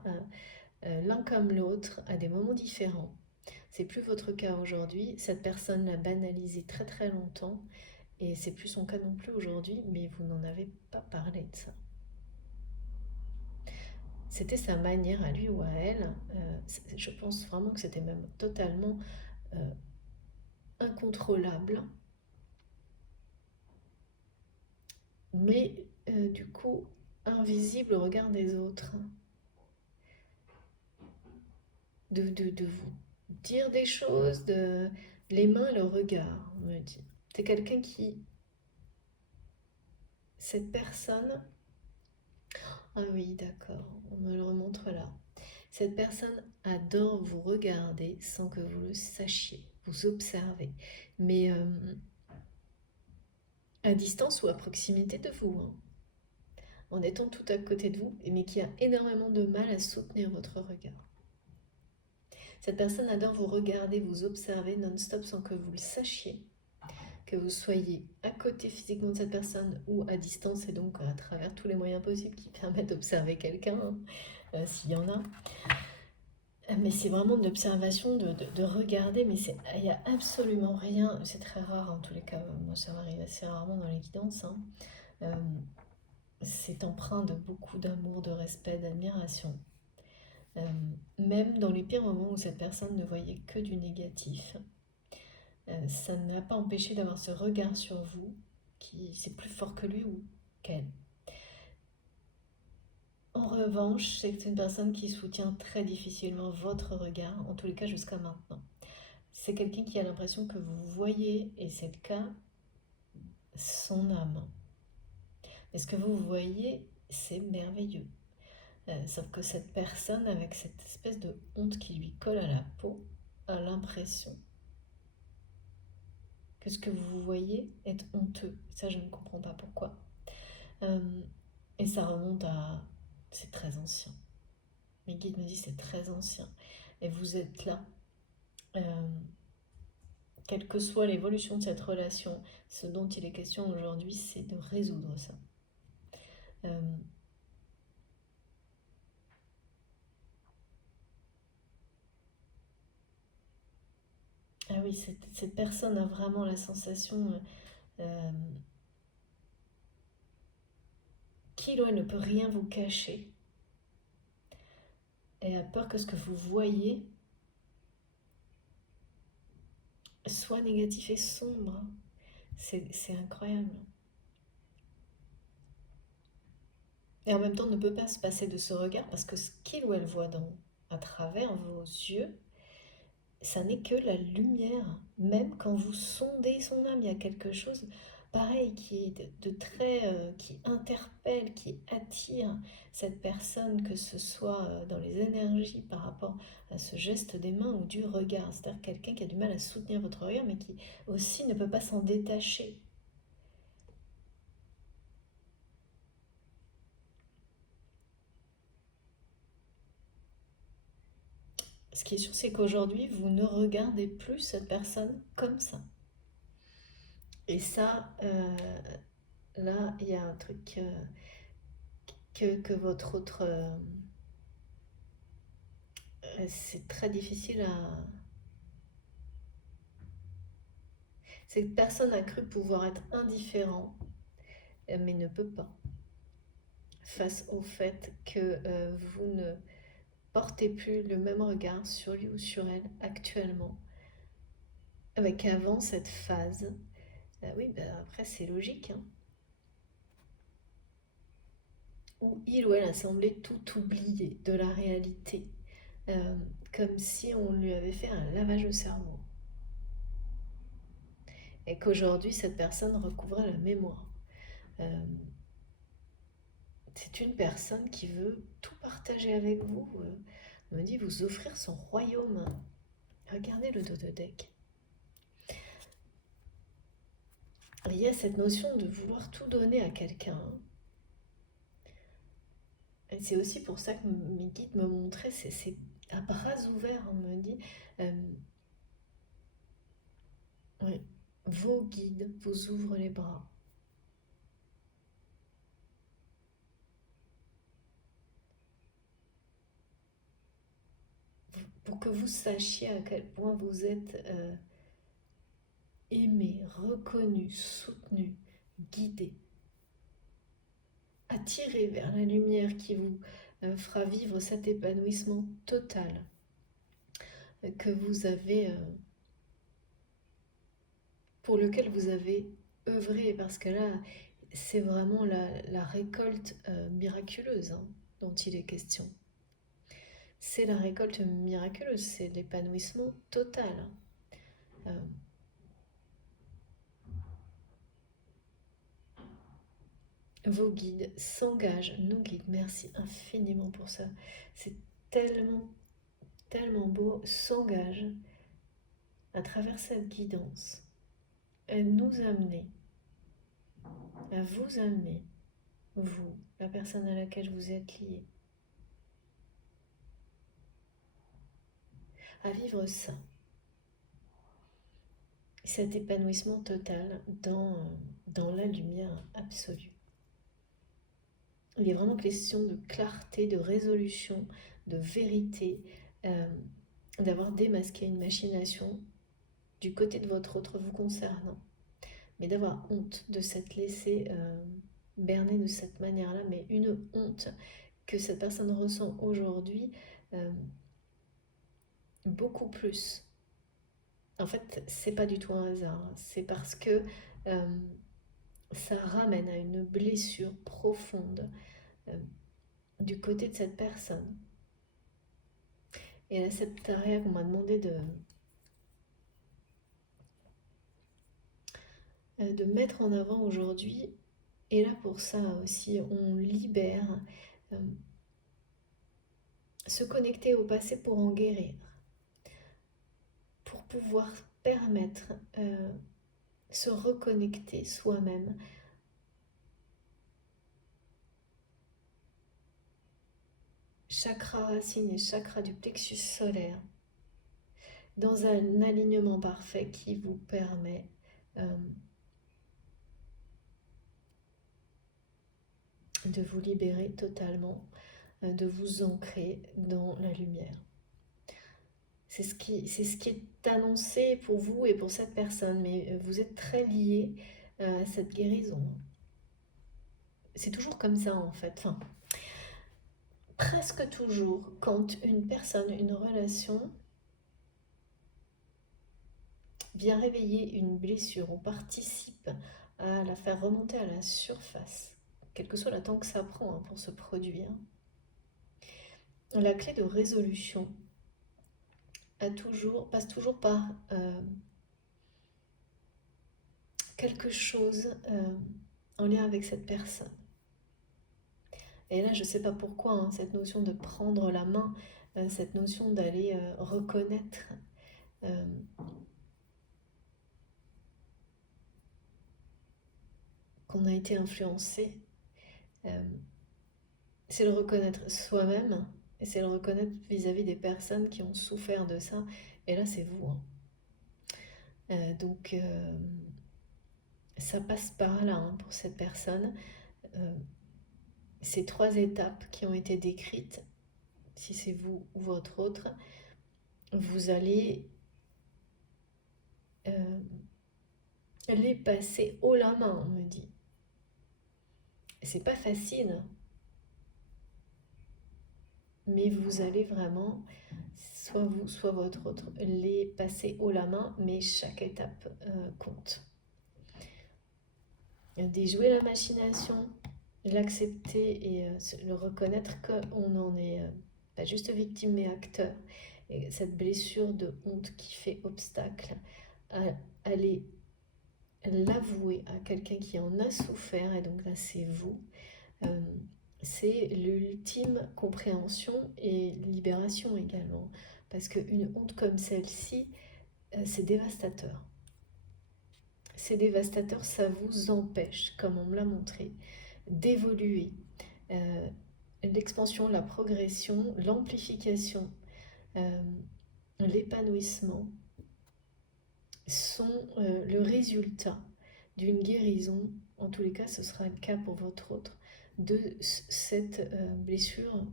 l'un comme l'autre, à des moments différents. C'est plus votre cas aujourd'hui. Cette personne l'a banalisé très très longtemps, et c'est plus son cas non plus aujourd'hui, mais vous n'en avez pas parlé de ça. C'était sa manière à lui ou à elle. Je pense vraiment que c'était même totalement incontrôlable. Mais du coup, invisible au regard des autres, de vous dire des choses, les mains et le regard, on me dit. C'est quelqu'un qui, cette personne, ah oui, d'accord, on me le remontre là. Cette personne adore vous regarder sans que vous le sachiez, vous observer, mais à distance ou à proximité de vous, hein, en étant tout à côté de vous, mais qui a énormément de mal à soutenir votre regard. Cette personne adore vous regarder, vous observer non-stop sans que vous le sachiez, que vous soyez à côté physiquement de cette personne ou à distance et donc à travers tous les moyens possibles qui permettent d'observer quelqu'un, hein, s'il y en a. Mais c'est vraiment de l'observation, de regarder, mais il n'y a absolument rien, c'est très rare en tous les cas, moi ça m'arrive assez rarement dans les guidances, hein. Euh, c'est empreint de beaucoup d'amour, de respect, d'admiration. Euh, Même dans les pires moments où cette personne ne voyait que du négatif, ça ne l'a pas empêché d'avoir ce regard sur vous, qui c'est plus fort que lui ou qu'elle. En revanche, c'est une personne qui soutient très difficilement votre regard, en tous les cas jusqu'à maintenant. C'est quelqu'un qui a l'impression que vous voyez, et c'est le cas, son âme. Mais ce que vous voyez, c'est merveilleux. Sauf que cette personne, avec cette espèce de honte qui lui colle à la peau, a l'impression que ce que vous voyez est honteux. Ça, je ne comprends pas pourquoi. Euh, et ça remonte à... C'est très ancien. Mes guides me disent c'est très ancien. Et vous êtes là. Euh, Quelle que soit l'évolution de cette relation, ce dont il est question aujourd'hui, c'est de résoudre ça. Euh, ah oui, cette personne a vraiment la sensation euh, qu'il ou elle ne peut rien vous cacher et a peur que ce que vous voyez soit négatif et sombre. C'est incroyable. Et en même temps, ne peut pas se passer de ce regard parce que ce qu'il ou elle voit à travers vos yeux, ça n'est que la lumière. Même quand vous sondez son âme, il y a quelque chose pareil qui est de très, qui interpelle, qui attire cette personne, que ce soit dans les énergies par rapport à ce geste des mains ou du regard. C'est-à-dire quelqu'un qui a du mal à soutenir votre regard, mais qui aussi ne peut pas s'en détacher. Ce qui est sûr, c'est qu'aujourd'hui, vous ne regardez plus cette personne comme ça. Et ça, là, il y a un truc que votre autre... c'est très difficile à... Cette personne a cru pouvoir être indifférent, mais ne peut pas, face au fait que vous ne portez plus le même regard sur lui ou sur elle actuellement, avec avant cette phase. Oui, ben après c'est logique, hein, où il ou elle a semblé tout oublier de la réalité, euh, comme si on lui avait fait un lavage au cerveau. Et qu'aujourd'hui, cette personne recouvrait la mémoire. Euh, c'est une personne qui veut tout partager avec vous, me dit vous offrir son royaume. Regardez le dos de deck. Il y a cette notion de vouloir tout donner à quelqu'un. Et c'est aussi pour ça que mes guides me montraient, c'est à bras ouverts, on me dit, euh, ouais, vos guides vous ouvrent les bras. Pour que vous sachiez à quel point vous êtes aimé, reconnu, soutenu, guidé, attiré vers la lumière qui vous fera vivre cet épanouissement total que vous avez, pour lequel vous avez œuvré, parce que là, c'est vraiment la récolte miraculeuse hein, dont il est question. C'est la récolte miraculeuse, c'est l'épanouissement total. Euh, Vos guides s'engagent, nos guides, merci infiniment pour ça. C'est tellement, tellement beau, s'engagent à travers cette guidance à nous amener, à vous amener, vous, la personne à laquelle vous êtes lié, à vivre ça, cet épanouissement total dans la lumière absolue. Il est vraiment question de clarté, de résolution, de vérité, euh, d'avoir démasqué une machination du côté de votre autre vous concernant, mais d'avoir honte de s'être laissé berner de cette manière-là, mais une honte que cette personne ressent aujourd'hui beaucoup plus. En fait, c'est pas du tout un hasard, hein. C'est parce que euh, ça ramène à une blessure profonde euh, du côté de cette personne. Et la septaria qu'on m'a demandé de mettre en avant aujourd'hui est là pour ça aussi. On libère, euh, se connecter au passé pour en guérir, pour pouvoir permettre se reconnecter soi-même. Chakra racine et chakra du plexus solaire dans un alignement parfait qui vous permet de vous libérer totalement, de vous ancrer dans la lumière. C'est ce qui est annoncé pour vous et pour cette personne, mais vous êtes très liés à cette guérison. C'est toujours comme ça en fait. Enfin, presque toujours, quand une personne, une relation vient réveiller une blessure ou participe à la faire remonter à la surface, quel que soit le temps que ça prend pour se produire, la clé de résolution passe toujours par quelque chose en lien avec cette personne. Et là, je ne sais pas pourquoi, hein, cette notion de prendre la main, cette notion d'aller reconnaître qu'on a été influencé, c'est le reconnaître soi-même et c'est le reconnaître vis-à-vis des personnes qui ont souffert de ça. Et là, c'est vous. Hein. Donc, ça passe par là hein, pour cette personne. Ces 3 étapes qui ont été décrites, si c'est vous ou votre autre, vous allez les passer haut la main, on me dit. C'est pas facile, mais vous allez vraiment, soit vous, soit votre autre, les passer haut la main, mais chaque étape compte. Déjouer la machination, l'accepter et le reconnaître qu'on en est pas juste victime mais acteur. Et cette blessure de honte qui fait obstacle à aller l'avouer à quelqu'un qui en a souffert, et donc là c'est vous, c'est l'ultime compréhension et libération également. Parce qu'une honte comme celle-ci, c'est dévastateur. C'est dévastateur, ça vous empêche, comme on me l'a montré, d'évoluer. L'expansion, la progression, l'amplification, l'épanouissement sont le résultat d'une guérison, en tous les cas ce sera le cas pour votre autre, de cette blessure.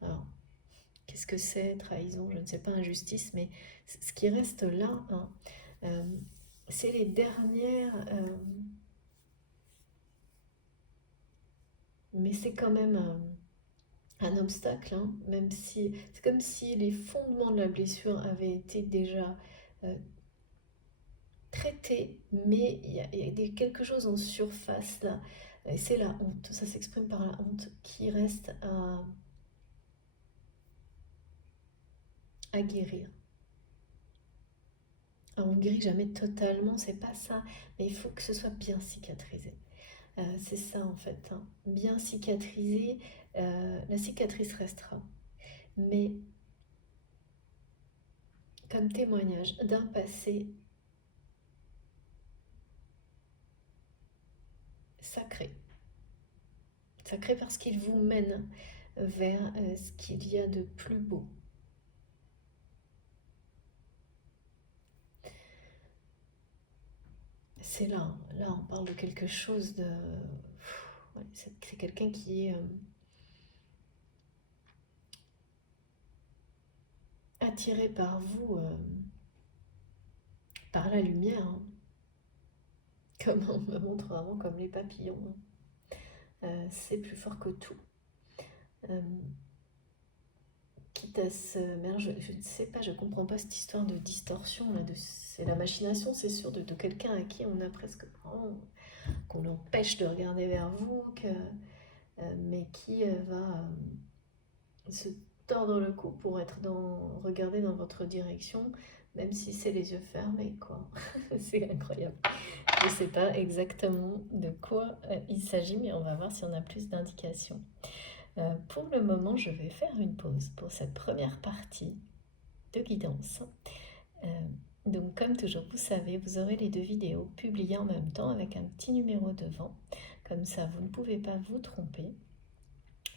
Alors, qu'est-ce que c'est, trahison, je ne sais pas, injustice, mais ce qui reste là, hein, c'est les dernières... mais c'est quand même un obstacle, hein, même si c'est comme si les fondements de la blessure avaient été déjà traité, mais il y a quelque chose en surface là, et c'est la honte, ça s'exprime par la honte qui reste à guérir. Alors, on ne guérit jamais totalement, c'est pas ça, mais il faut que ce soit bien cicatrisé. C'est ça en fait, hein. Bien cicatrisé, la cicatrice restera, mais comme témoignage d'un passé sacré. Sacré parce qu'il vous mène vers ce qu'il y a de plus beau. C'est là, hein. Là on parle de quelque chose de... Ouais, c'est quelqu'un qui est attiré par vous, par la lumière, hein. Comme on me montre vraiment comme les papillons, hein. C'est plus fort que tout. Euh, quitte à se... Mais je ne sais pas, je ne comprends pas cette histoire de distorsion, là, c'est la machination, c'est sûr, de quelqu'un à qui on a presque... qu'on l'empêche de regarder vers vous, mais qui va se tordre le cou pour regarder dans votre direction, même si c'est les yeux fermés, quoi. C'est incroyable. Je ne sais pas exactement de quoi il s'agit, mais on va voir si on a plus d'indications. Pour le moment, je vais faire une pause pour cette première partie de guidance. Donc, comme toujours, vous savez, vous aurez les 2 vidéos publiées en même temps avec un petit numéro devant. Comme ça, vous ne pouvez pas vous tromper.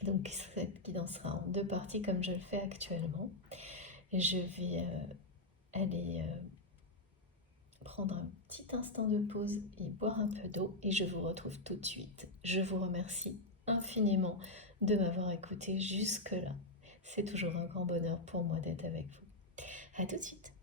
Donc, cette guidance sera en 2 parties comme je le fais actuellement. Et je vais aller prendre un petit instant de pause et boire un peu d'eau et je vous retrouve tout de suite. Je vous remercie infiniment de m'avoir écouté jusque-là. C'est toujours un grand bonheur pour moi d'être avec vous. À tout de suite.